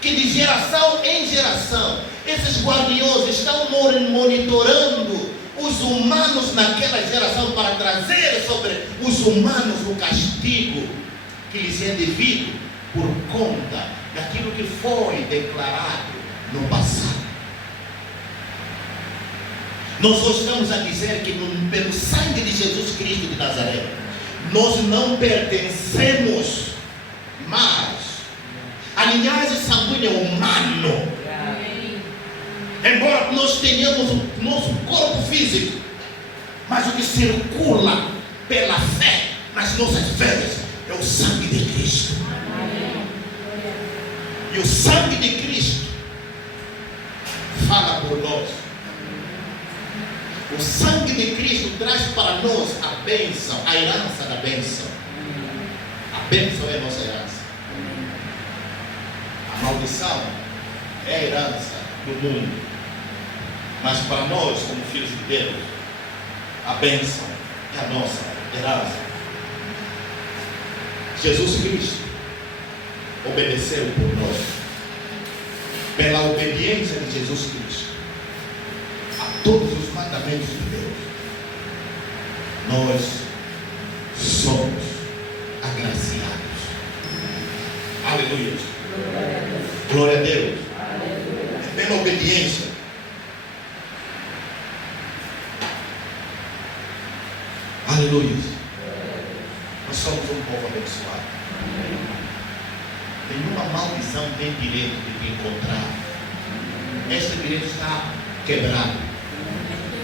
que de geração em geração, esses guardiões estão monitorando os humanos naquela geração para trazer sobre os humanos o castigo que lhes é devido por conta daquilo que foi declarado no passado. Nós hoje estamos a dizer que pelo sangue de Jesus Cristo de Nazaré, nós não pertencemos mais à linhagem sanguínea humana. Embora nós tenhamos o nosso corpo físico, mas o que circula pela fé nas nossas veias é o sangue de Cristo. E o sangue de Cristo fala por nós. O sangue de Cristo traz para nós a bênção, a herança da bênção. A bênção é a nossa herança. A maldição é a herança do mundo. Mas para nós, como filhos de Deus, a bênção é a nossa herança. Jesus Cristo obedeceu por nós. Pela obediência de Jesus Cristo a todos os mandamentos de Deus, nós somos agraciados. Aleluia. Glória a Deus. Pela obediência. Aleluia. Nós somos um povo abençoado. Nenhuma maldição tem direito de te encontrar. Este direito está quebrado.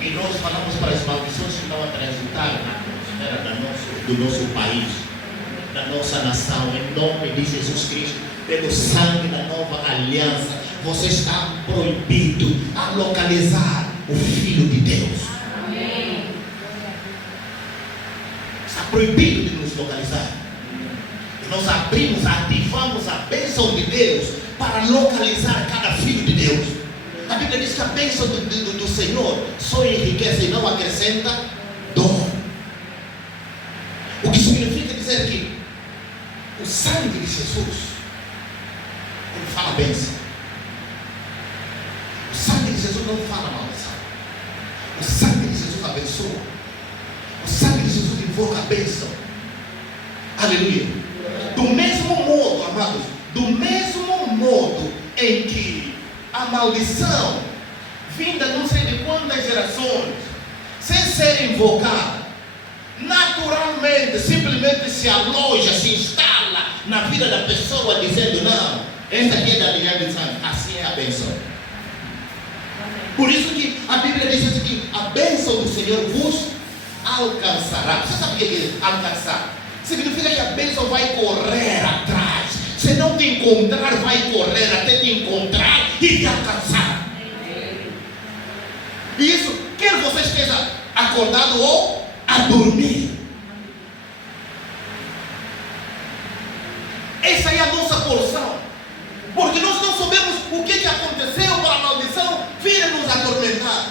E nós falamos para as maldições que estão a transitar na atmosfera do nosso país, da nossa nação, em nome de Jesus Cristo, pelo sangue da nova aliança. Você está proibido a localizar o Filho de Deus. Amém. Está proibido de nos localizar. Nós abrimos, ativamos a bênção de Deus para localizar cada filho de Deus. A Bíblia diz que a bênção do Senhor só enriquece e não acrescenta dor. O que significa dizer que o sangue de Jesus, ele fala bênção. O sangue de Jesus não fala maldição. O sangue de Jesus abençoa. O sangue de Jesus invoca a bênção. Aleluia. Do mesmo modo, amados, do mesmo modo em que a maldição, vinda não sei de quantas gerações, sem ser invocada, naturalmente, simplesmente se aloja, se instala na vida da pessoa, dizendo: não, esta aqui é da linhagem de sangue, assim é a bênção. Por isso que a Bíblia diz assim, que a bênção do Senhor vos alcançará. Você sabe o que é alcançar? Significa que a bênção vai correr atrás. Se não te encontrar, vai correr até te encontrar e te alcançar. E isso, quer você esteja acordado ou a dormir. Essa é a nossa porção. Porque nós não sabemos o que aconteceu para a maldição vir nos atormentar.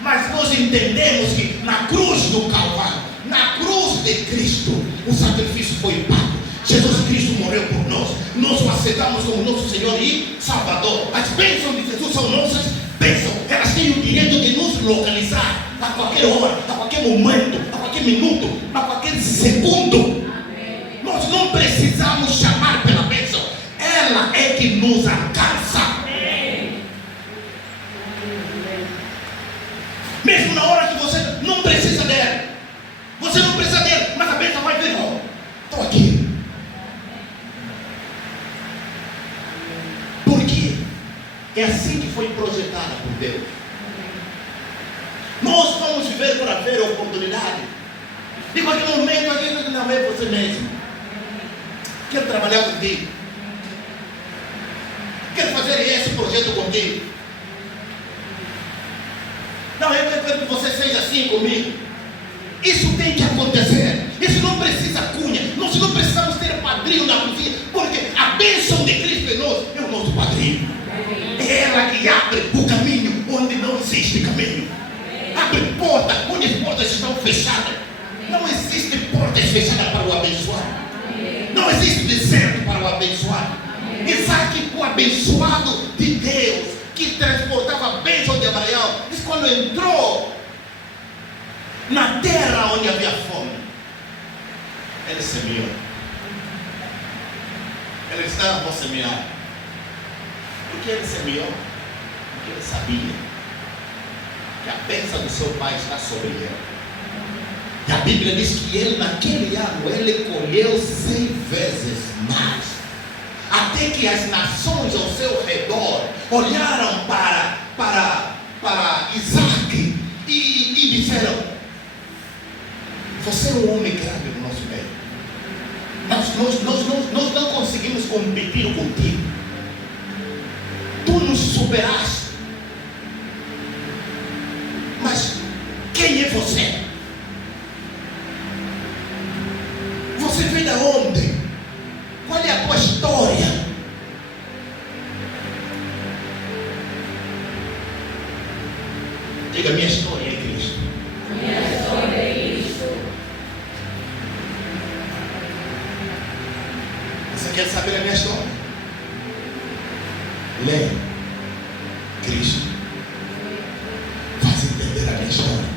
Mas nós entendemos que na cruz do Calvário, na cruz de Cristo, o sacrifício foi pago. Jesus Cristo morreu por nós. Nós o aceitamos como nosso Senhor e Salvador. As bênçãos de Jesus são nossas bênçãos. Elas têm o direito de nos localizar a qualquer hora, a qualquer momento, a qualquer minuto, a qualquer segundo. Amém. Nós não precisamos chamar pela bênção. Ela é que nos alcança. Amém. Mesmo na hora que você não precisa dela. Você não precisa dela, mas a bênção vai vir. Estou aqui. Por quê? É assim que foi projetada por Deus. Nós vamos viver para ver a oportunidade. De qualquer momento, alguém não é você mesmo. Quero trabalhar contigo. Quero fazer esse projeto contigo. Não, eu quero que você seja assim comigo. Isso tem que acontecer. Isso não precisa cunha. Nós não precisamos ter padrinho na cozinha, porque a bênção de Cristo em nós é o nosso padrinho. É ela que abre o caminho onde não existe caminho. Abre porta onde as portas estão fechadas. Não existe portas fechadas para o abençoado. Não existe deserto para o abençoado. Isaac, o abençoado de Deus, que transportava a bênção de Abraão, diz que quando entrou na terra onde havia fome, ele semeou. Ele estava a semear. Por que ele semeou? Porque ele sabia que a bênção do seu pai está sobre ele. E a Bíblia diz que ele, naquele ano, ele colheu 100 vezes mais. Até que as nações ao seu redor olharam para Isaac e disseram: você é um homem grande no nosso meio. Nós não conseguimos competir contigo. Tu nos superaste. Mas quem é você? Você veio de onde? Qual é a tua história? Diga: minha história é Cristo. Minha história é Cristo. Você quer saber a minha história? Lê Cristo. Faz entender a minha história.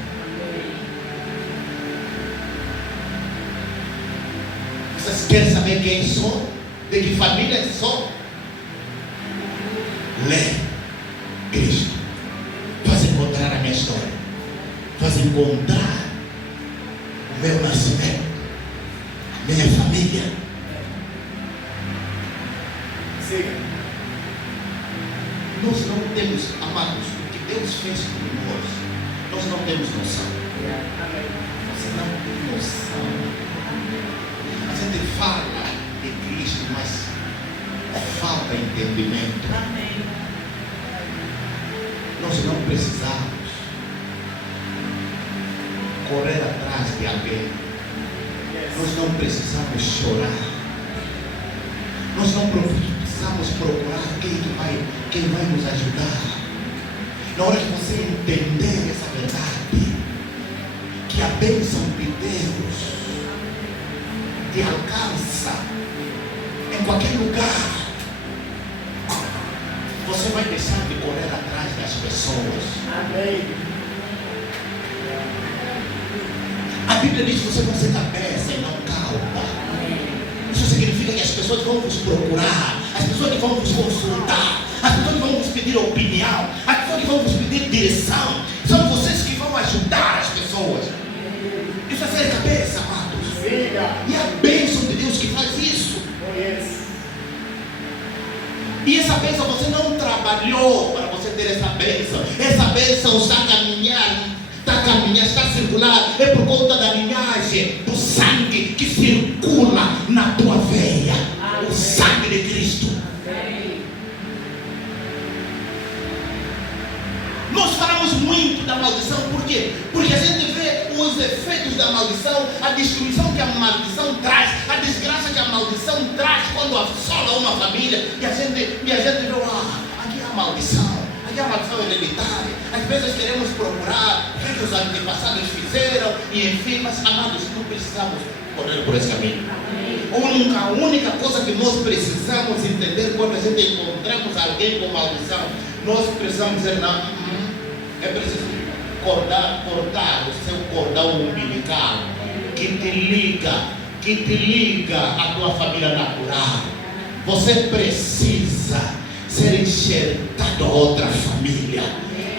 Vocês querem saber quem sou? De que família sou? Lê Cristo. Faz encontrar a minha história. Faz encontrar o meu nascimento, a minha família. Siga. Nós não temos, amados, o que Deus fez por nós. Nós não temos noção. Amém. Você não tem noção. A gente fala de Cristo, mas falta entendimento. Amém. Nós não precisamos correr atrás de alguém. Nós não precisamos chorar. Nós não precisamos procurar quem vai nos ajudar. Na hora que você entender essa verdade, que a bênção de Deus te alcança em qualquer lugar, você vai deixar de correr atrás das pessoas. Amém. A Bíblia diz que você vai ser cabeça e não cauda. Isso significa que as pessoas vão vos procurar, as pessoas que vão vos consultar, as pessoas que vão vos pedir opinião, as pessoas que vão vos pedir direção, são vocês que vão ajudar as pessoas. Isso é ser cabeça, amados. Siga. E a bênção de Deus que faz isso. Conheço. E essa bênção você não trabalhou para você ter essa bênção. Essa bênção está a caminhar, está a circular. É por conta da linhagem, do sangue que circula na tua veia. O sangue de Cristo. Nós falamos muito da maldição, por quê? Porque a gente vê os efeitos da maldição, a destruição que a maldição traz, a desgraça que a maldição traz quando assola uma família, e a gente vê, aqui é a maldição, aqui é a maldição hereditária. Às vezes queremos procurar o que os antepassados fizeram, e enfim, mas amados, não precisamos correr por esse caminho. A única coisa que nós precisamos entender quando a gente encontramos alguém com maldição, nós precisamos dizer: não, é preciso cortar o seu cordão umbilical que te liga à tua família natural. Você precisa ser enxertado a outra família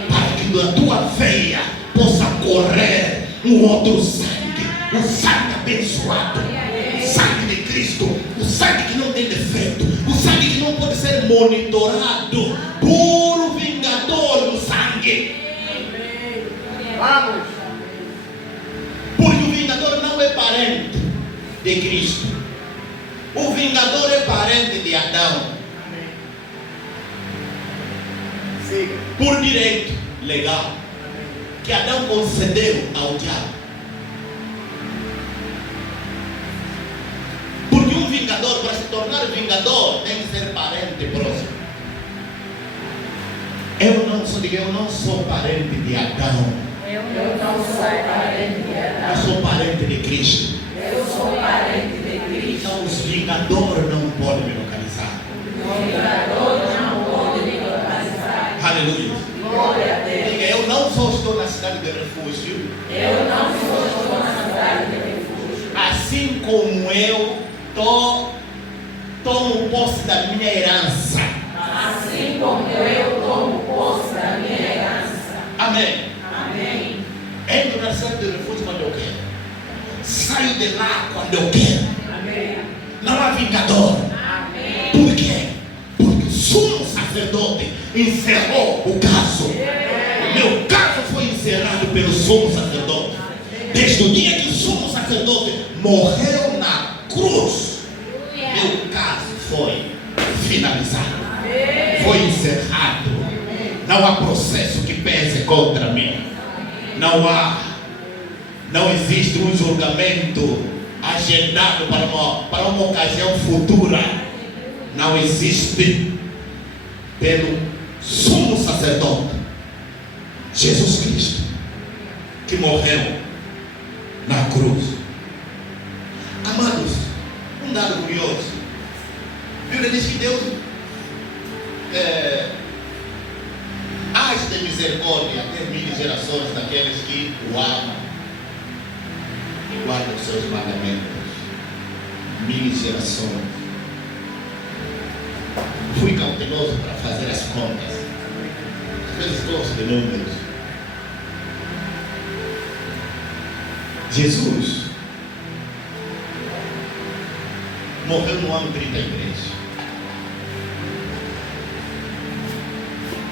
para que da tua veia possa correr um outro sangue, o sangue abençoado, o sangue de Cristo, o sangue que não tem defeito, o sangue que não pode ser monitorado, puro vingador do sangue. Vamos. Porque o vingador não é parente de Cristo. O vingador é parente de Adão. Amém. Siga. Por direito legal Amém. que Adão concedeu ao diabo. Porque um vingador, para se tornar vingador, tem que ser parente próximo. Eu não sou parente de Adão. Eu não sou parente de Adão. Eu sou parente de Cristo. Eu sou parente de Cristo. Então os vingadores não podem me localizar. O vingador não pode me localizar. Aleluia. Glória a Deus. Diga: eu não só estou na cidade de refúgio. Eu não estou na cidade de refúgio. Assim como eu tomo posse da minha herança. Assim como eu tomo posse da minha herança. Amém. Amém. de lá quando eu quero. Amém. Não há vingador. Amém. Por quê? Porque o sumo sacerdote encerrou o caso. O meu caso foi encerrado pelo sumo sacerdote. Desde o dia que o sumo sacerdote morreu na cruz, meu caso foi finalizado. Foi encerrado. Não há processo que pese contra mim. Não existe um julgamento agendado para uma ocasião futura. Não existe. Pelo sumo sacerdote Jesus Cristo, que morreu na cruz. Amados, um dado curioso. A Bíblia diz que Deus age de misericórdia até 1000 gerações daqueles que o amam e guardam os seus mandamentos. 1000 gerações. Fui cauteloso para fazer as contas. Às vezes gosto de números. Jesus morreu no ano 33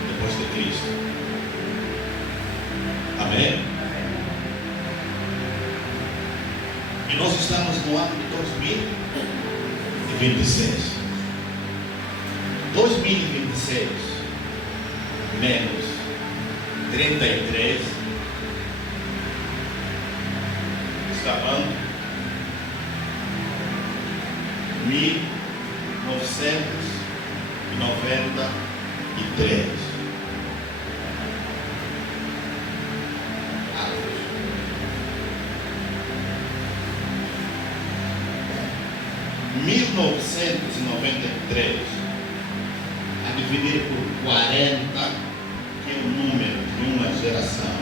depois de Cristo. Amém? E nós estamos no ano de 2026. 2026 menos 33 está dando 1993. 1993 a dividir por 40, que é o número de uma geração,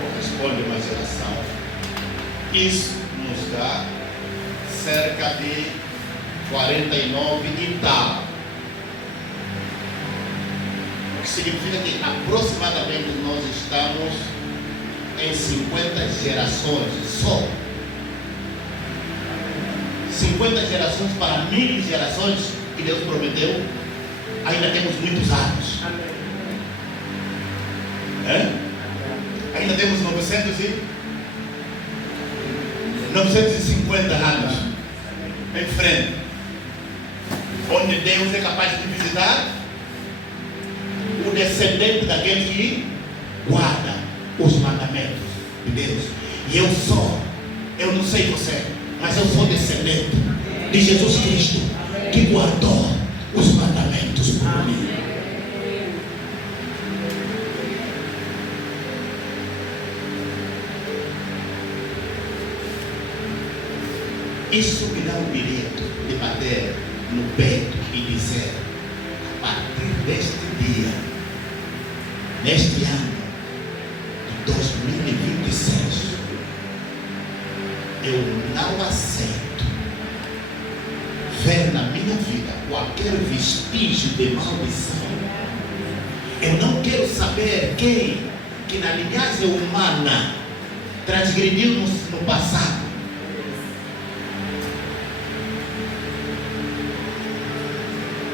corresponde a uma geração. Isso nos dá cerca de 49 e tal. O que significa que aproximadamente nós estamos em 50 gerações só. 50 gerações para 1000 gerações que Deus prometeu, ainda temos muitos anos. Ainda temos 950 anos em frente, onde Deus é capaz de visitar o descendente daquele que guarda os mandamentos de Deus. E eu não sei você, mas eu sou descendente de Jesus Cristo, que guardou os mandamentos por mim. Isso me dá o direito de bater no peito e dizer: a partir deste dia, neste ano de 2026, eu não aceito ver na minha vida qualquer vestígio de maldição. Eu não quero saber quem que na linhagem humana transgrediu no passado.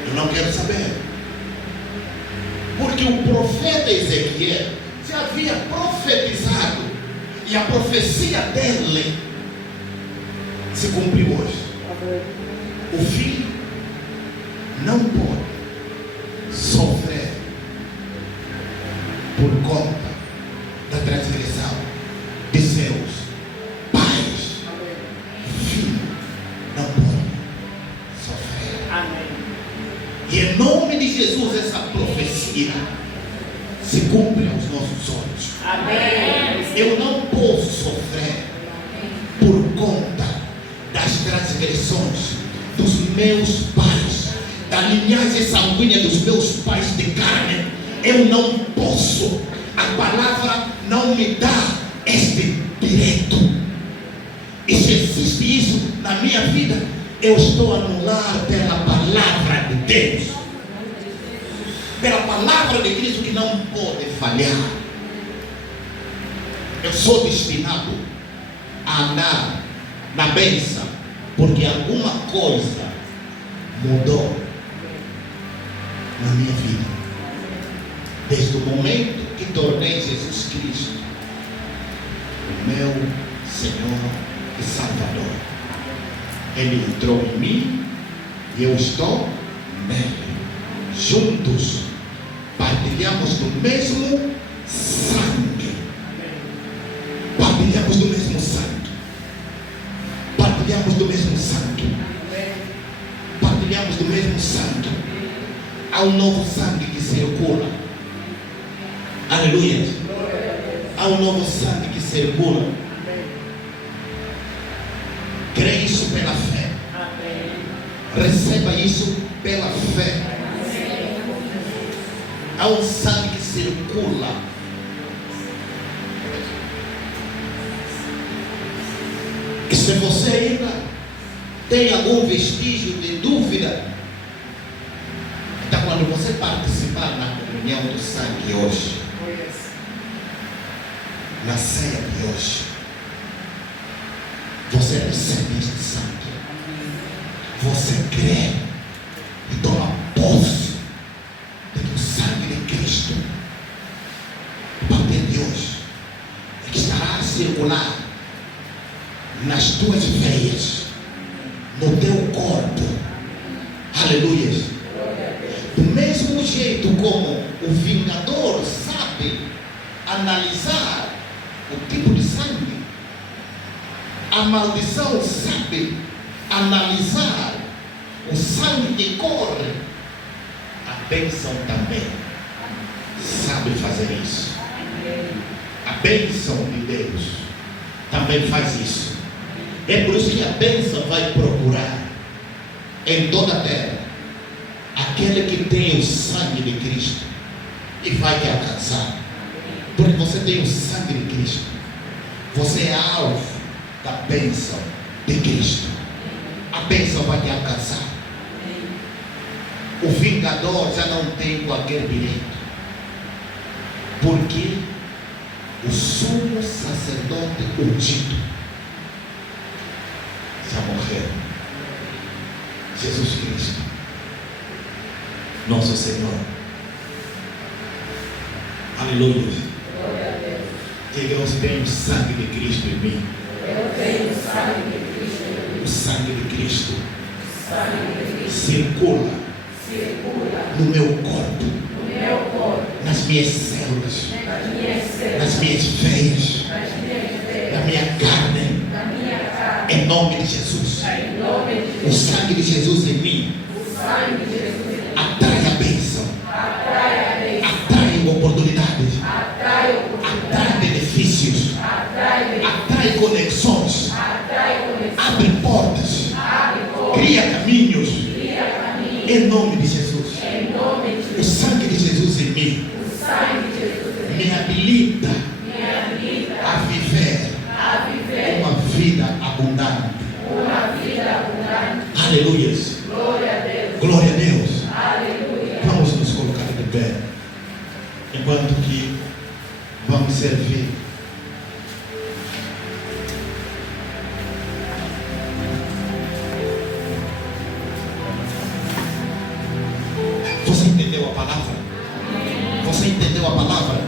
Eu não quero saber. Porque o profeta Ezequiel já havia profetizado, e a profecia dele se cumpriu hoje. O filho não pode sofrer por conta da transgressão de seus pais. O filho não pode sofrer. Amém. E em nome de Jesus essa profecia se cumpre aos nossos olhos. Amém. Eu não posso sofrer por conta das transgressões dos meus pais, da linhagem sanguínea dos meus pais de carne. Eu não posso. A palavra não me dá este direito. E se existe isso na minha vida, eu estou a anular pela palavra de Deus, pela palavra de Cristo, que não pode falhar. Eu sou destinado a andar na bênção, porque alguma coisa mudou na minha vida. Desde o momento que tornei Jesus Cristo o meu Senhor e Salvador. Ele entrou em mim e eu estou nele. Juntos partilhamos do mesmo sangue. Partilhamos do mesmo sangue. Partilhamos do mesmo sangue. Partilhamos do mesmo sangue. Há um novo sangue que circula. Aleluia. Há um novo sangue que circula. Creia isso pela fé. Receba isso pela fé. Há um sangue que circula. E se você ainda tem algum vestígio de dúvida, então quando você participar na comunhão do sangue hoje, na ceia de hoje, você recebe este sangue. Você crê e toma posse do sangue de Cristo. A partir de hoje, é que estará a circular nas tuas veias, no teu corpo. Aleluia. Do mesmo jeito como o vingador sabe analisar o tipo de sangue, a maldição sabe analisar o sangue que corre, a bênção também sabe fazer isso. A bênção de Deus também faz isso. É por isso que a bênção vai procurar em toda a terra aquele que tem o sangue de Cristo e vai te alcançar. Porque você tem o sangue de Cristo. Você é alvo da bênção de Cristo. A bênção vai te alcançar. O vingador já não tem qualquer direito, porque o sumo sacerdote ungido já morreu. Jesus Cristo, nosso Senhor. Aleluia. Diga: eu tenho o sangue de Cristo em mim. Eu tenho o sangue de Cristo em mim. O sangue de Cristo circula no meu corpo, nas minhas células, nas minhas veias, na minha carne, em nome de Jesus. O sangue de Jesus em mim atrai a bênção, atrai oportunidades, atrai benefícios, atrai conexões, abre portas, cria caminhos, em nome de Jesus. O sangue de Jesus em mim me habilita a viver uma vida abundante. Aleluia. Glória a Deus. Vamos nos colocar de pé enquanto que vamos servir. Você entendeu a palavra? Você entendeu a palavra?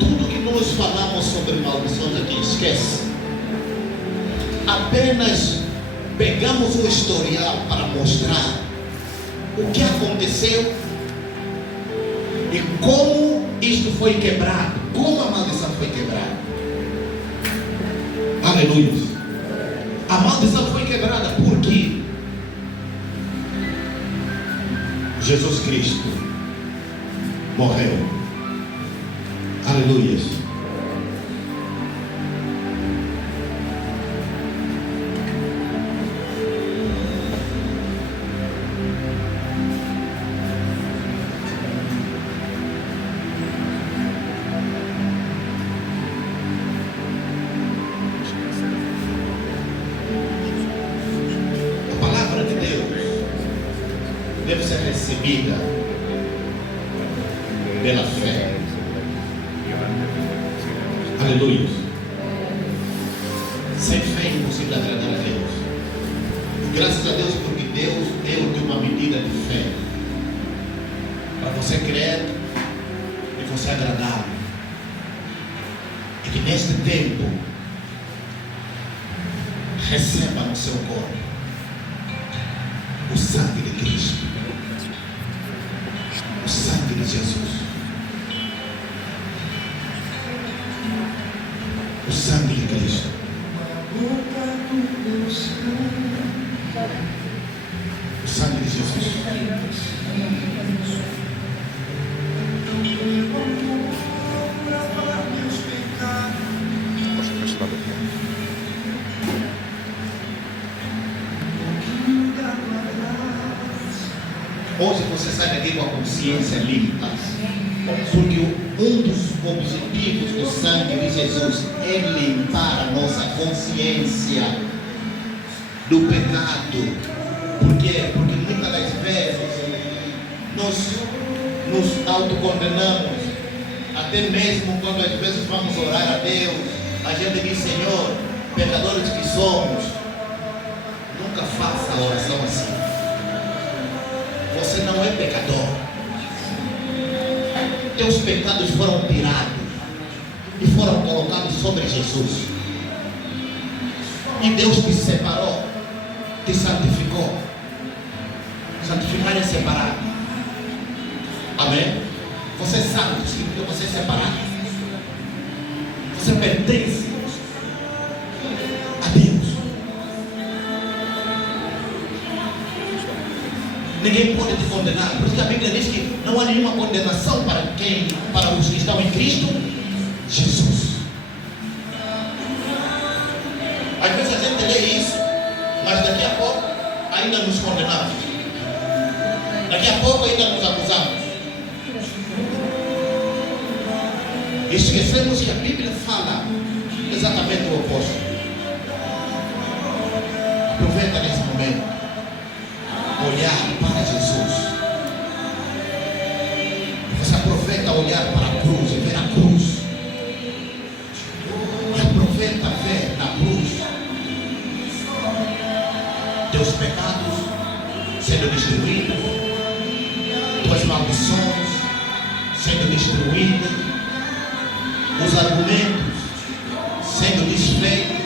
Tudo que nós falamos sobre maldições aqui, esquece. Apenas pegamos o historial para mostrar o que aconteceu e como isto foi quebrado, como a maldição foi quebrada. Aleluia. A maldição foi quebrada porque Jesus Cristo morreu. Aleluia. A palavra de Deus deve ser recebida pela fé. Aleluia. Sem fé é impossível agradar a Deus. Graças a Deus, porque Deus deu-te uma medida de fé para você crer e você agradá-lo. E que neste tempo receba no seu corpo o sangue de Cristo, o sangue de Jesus, o sangue de Cristo. O sangue de Jesus. Hoje você sai daqui com a consciência limpa, porque um dos objetivos do sangue de Jesus é limpar a nossa consciência do pecado. Por quê? Porque muitas das vezes nós nos autocondenamos, até mesmo quando às vezes vamos orar a Deus, a gente diz: Senhor, pecadores que somos. Nunca faça a oração assim. Você não é pecador. Teus pecados foram tirados e foram colocados sobre Jesus. E Deus te separou, te santificou. Santificar é separar. Amém? Você é santo, significa você é separado. Você pertence a Deus. Ninguém pode te condenar. Por isso que a Bíblia diz que não há nenhuma condenação para os que estão em Cristo Jesus. Às vezes a gente lê isso, mas daqui a pouco ainda nos condenamos. Daqui a pouco ainda nos acusamos. Esquecemos que a Bíblia fala exatamente o oposto. Aproveita nesse momento. Olhar para Jesus. Você aproveita olhar para a cruz e ver a cruz. E aproveita ver na cruz teus pecados sendo destruídos, tuas maldições sendo destruídas, os argumentos sendo desfeitos,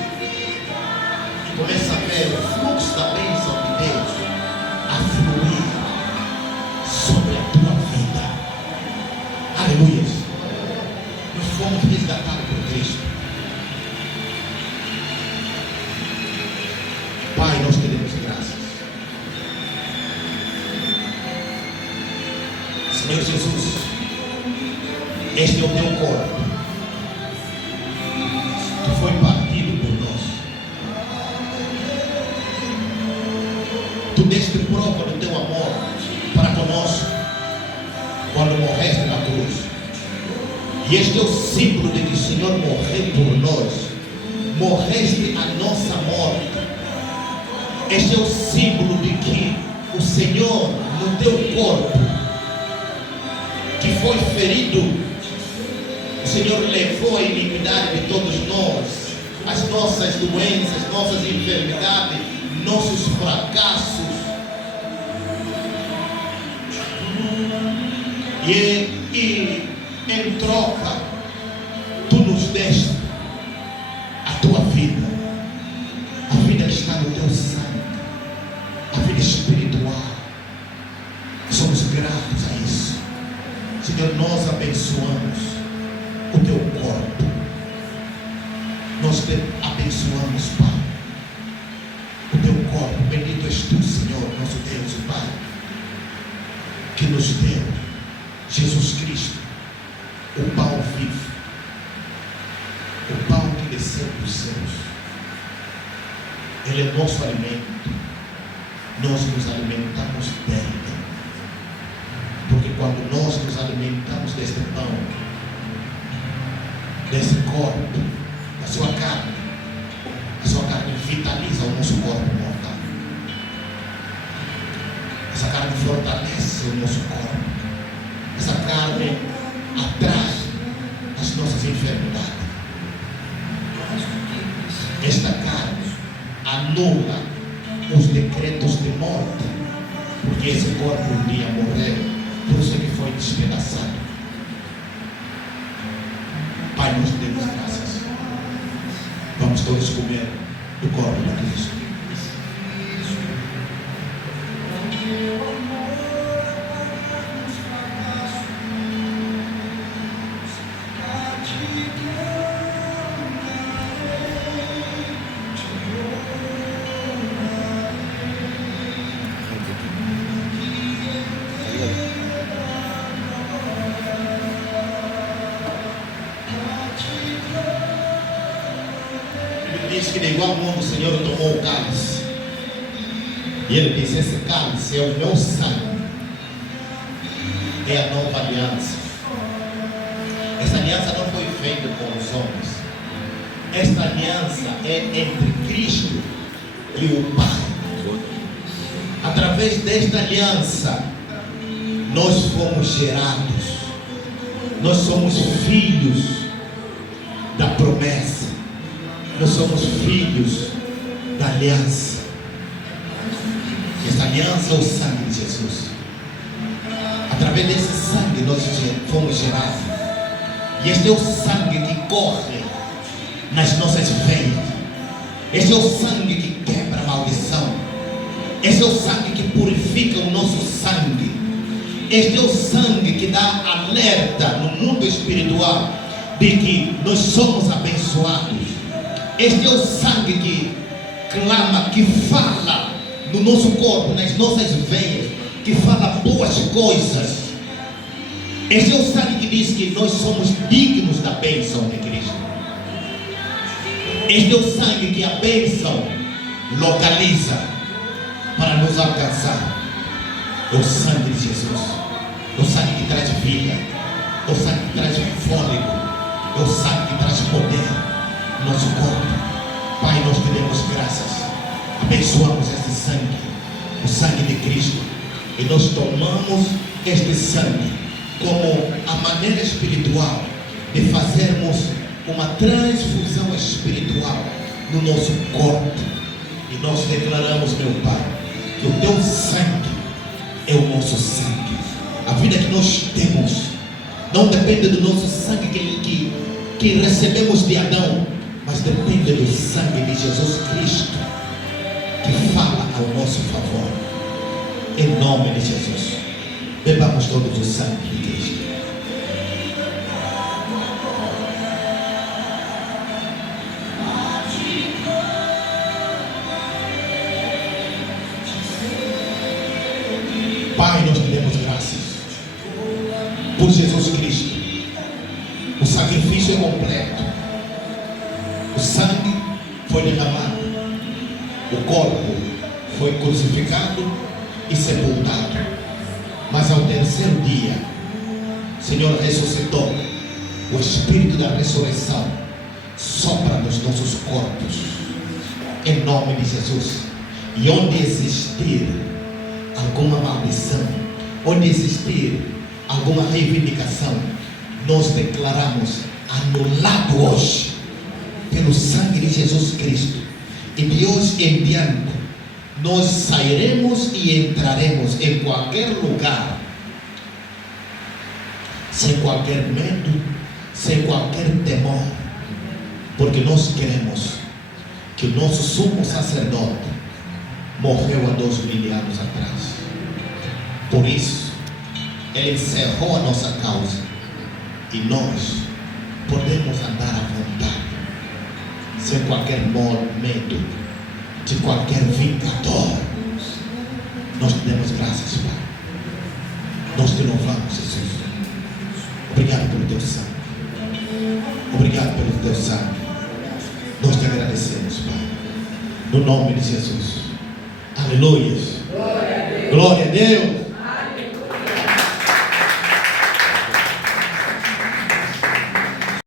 e começa a ver o fluxo da bênção de Deus a fluir sobre a tua vida. Aleluia. Nós fomos resgatados por Cristo. Pai, nós te damos graças. Senhor Jesus, este é o teu corpo que foi partido por nós. Tu deste prova do teu amor para conosco quando morreste na cruz. E este é o símbolo de que o Senhor morreu por nós. Morreste a nossa morte. Este é o símbolo de que o Senhor, no teu corpo que foi ferido, o Senhor levou a iniquidade de todos nós, as nossas doenças, nossas enfermidades, nossos fracassos. E em troca, tu nos deste a tua vida. A vida que está no teu sangue, a vida espiritual. Somos gratos a isso. Senhor, nós abençoamos o teu corpo. Nós te abençoamos, Pai. O teu corpo, bendito és tu, Senhor, nosso Deus e Pai, que nos deu Jesus Cristo, o pão vivo, o pão que desceu dos céus. Ele é nosso alimento. Nós nos alimentamos dele. Porque quando nós nos alimentamos deste pão, desse corpo, da sua carne, a sua carne vitaliza o nosso corpo mortal. Essa carne fortalece o nosso corpo. Essa carne atrai as nossas enfermidades. Esta carne anula os decretos de morte, porque esse corpo um dia morreu, por isso que foi despedaçado. Pai, nós te damos graças. Vamos todos comer do corpo de Cristo. Diz que de igual modo o Senhor tomou o cálice e ele disse: esse cálice é o meu sangue, é a nova aliança. Essa aliança não foi feita com os homens, esta aliança é entre Cristo e o Pai. Através desta aliança nós fomos gerados, nós somos filhos da promessa. Nós somos filhos da aliança. Essa aliança é o sangue de Jesus. Através desse sangue nós fomos gerados. E este é o sangue que corre nas nossas veias. Este é o sangue que quebra a maldição. Este é o sangue que purifica o nosso sangue. Este é o sangue que dá alerta no mundo espiritual de que nós somos abençoados. Este é o sangue que clama, que fala no nosso corpo, nas nossas veias, que fala boas coisas. Este é o sangue que diz que nós somos dignos da bênção de Cristo. Este é o sangue que a bênção localiza para nos alcançar. É o sangue de Jesus. É o sangue que traz vida. É o sangue que traz fôlego. É o sangue que traz poder. Nosso corpo. Pai, nós te damos graças, abençoamos este sangue, o sangue de Cristo, e nós tomamos este sangue como a maneira espiritual de fazermos uma transfusão espiritual no nosso corpo, e nós declaramos, meu Pai, que o teu sangue é o nosso sangue. A vida que nós temos não depende do nosso sangue que recebemos de Adão, mas depende do sangue de Jesus Cristo, que fala ao nosso favor. Em nome de Jesus, bebamos todos o sangue de Cristo. Pai, nós te damos graças por Jesus Cristo. O sacrifício é completo. O sangue foi derramado, o corpo foi crucificado e sepultado, mas ao terceiro dia o Senhor ressuscitou. O Espírito da ressurreição sopra nos nossos corpos, em nome de Jesus. E onde existir alguma maldição, onde existir alguma reivindicação, nós declaramos anulado hoje pelo sangue de Jesus Cristo. E de hoje em diante nós sairemos e entraremos em qualquer lugar sem qualquer medo, sem qualquer temor, porque nós queremos que o nosso sumo sacerdote morreu há 2000 anos atrás. Por isso ele encerrou a nossa causa e nós podemos andar à vontade, sem qualquer medo de qualquer vingador. Nós te damos graças, Pai. Nós te louvamos, Jesus. Obrigado pelo teu sangue. Obrigado pelo teu sangue. Nós te agradecemos, Pai. No nome de Jesus. Aleluia. Glória a Deus.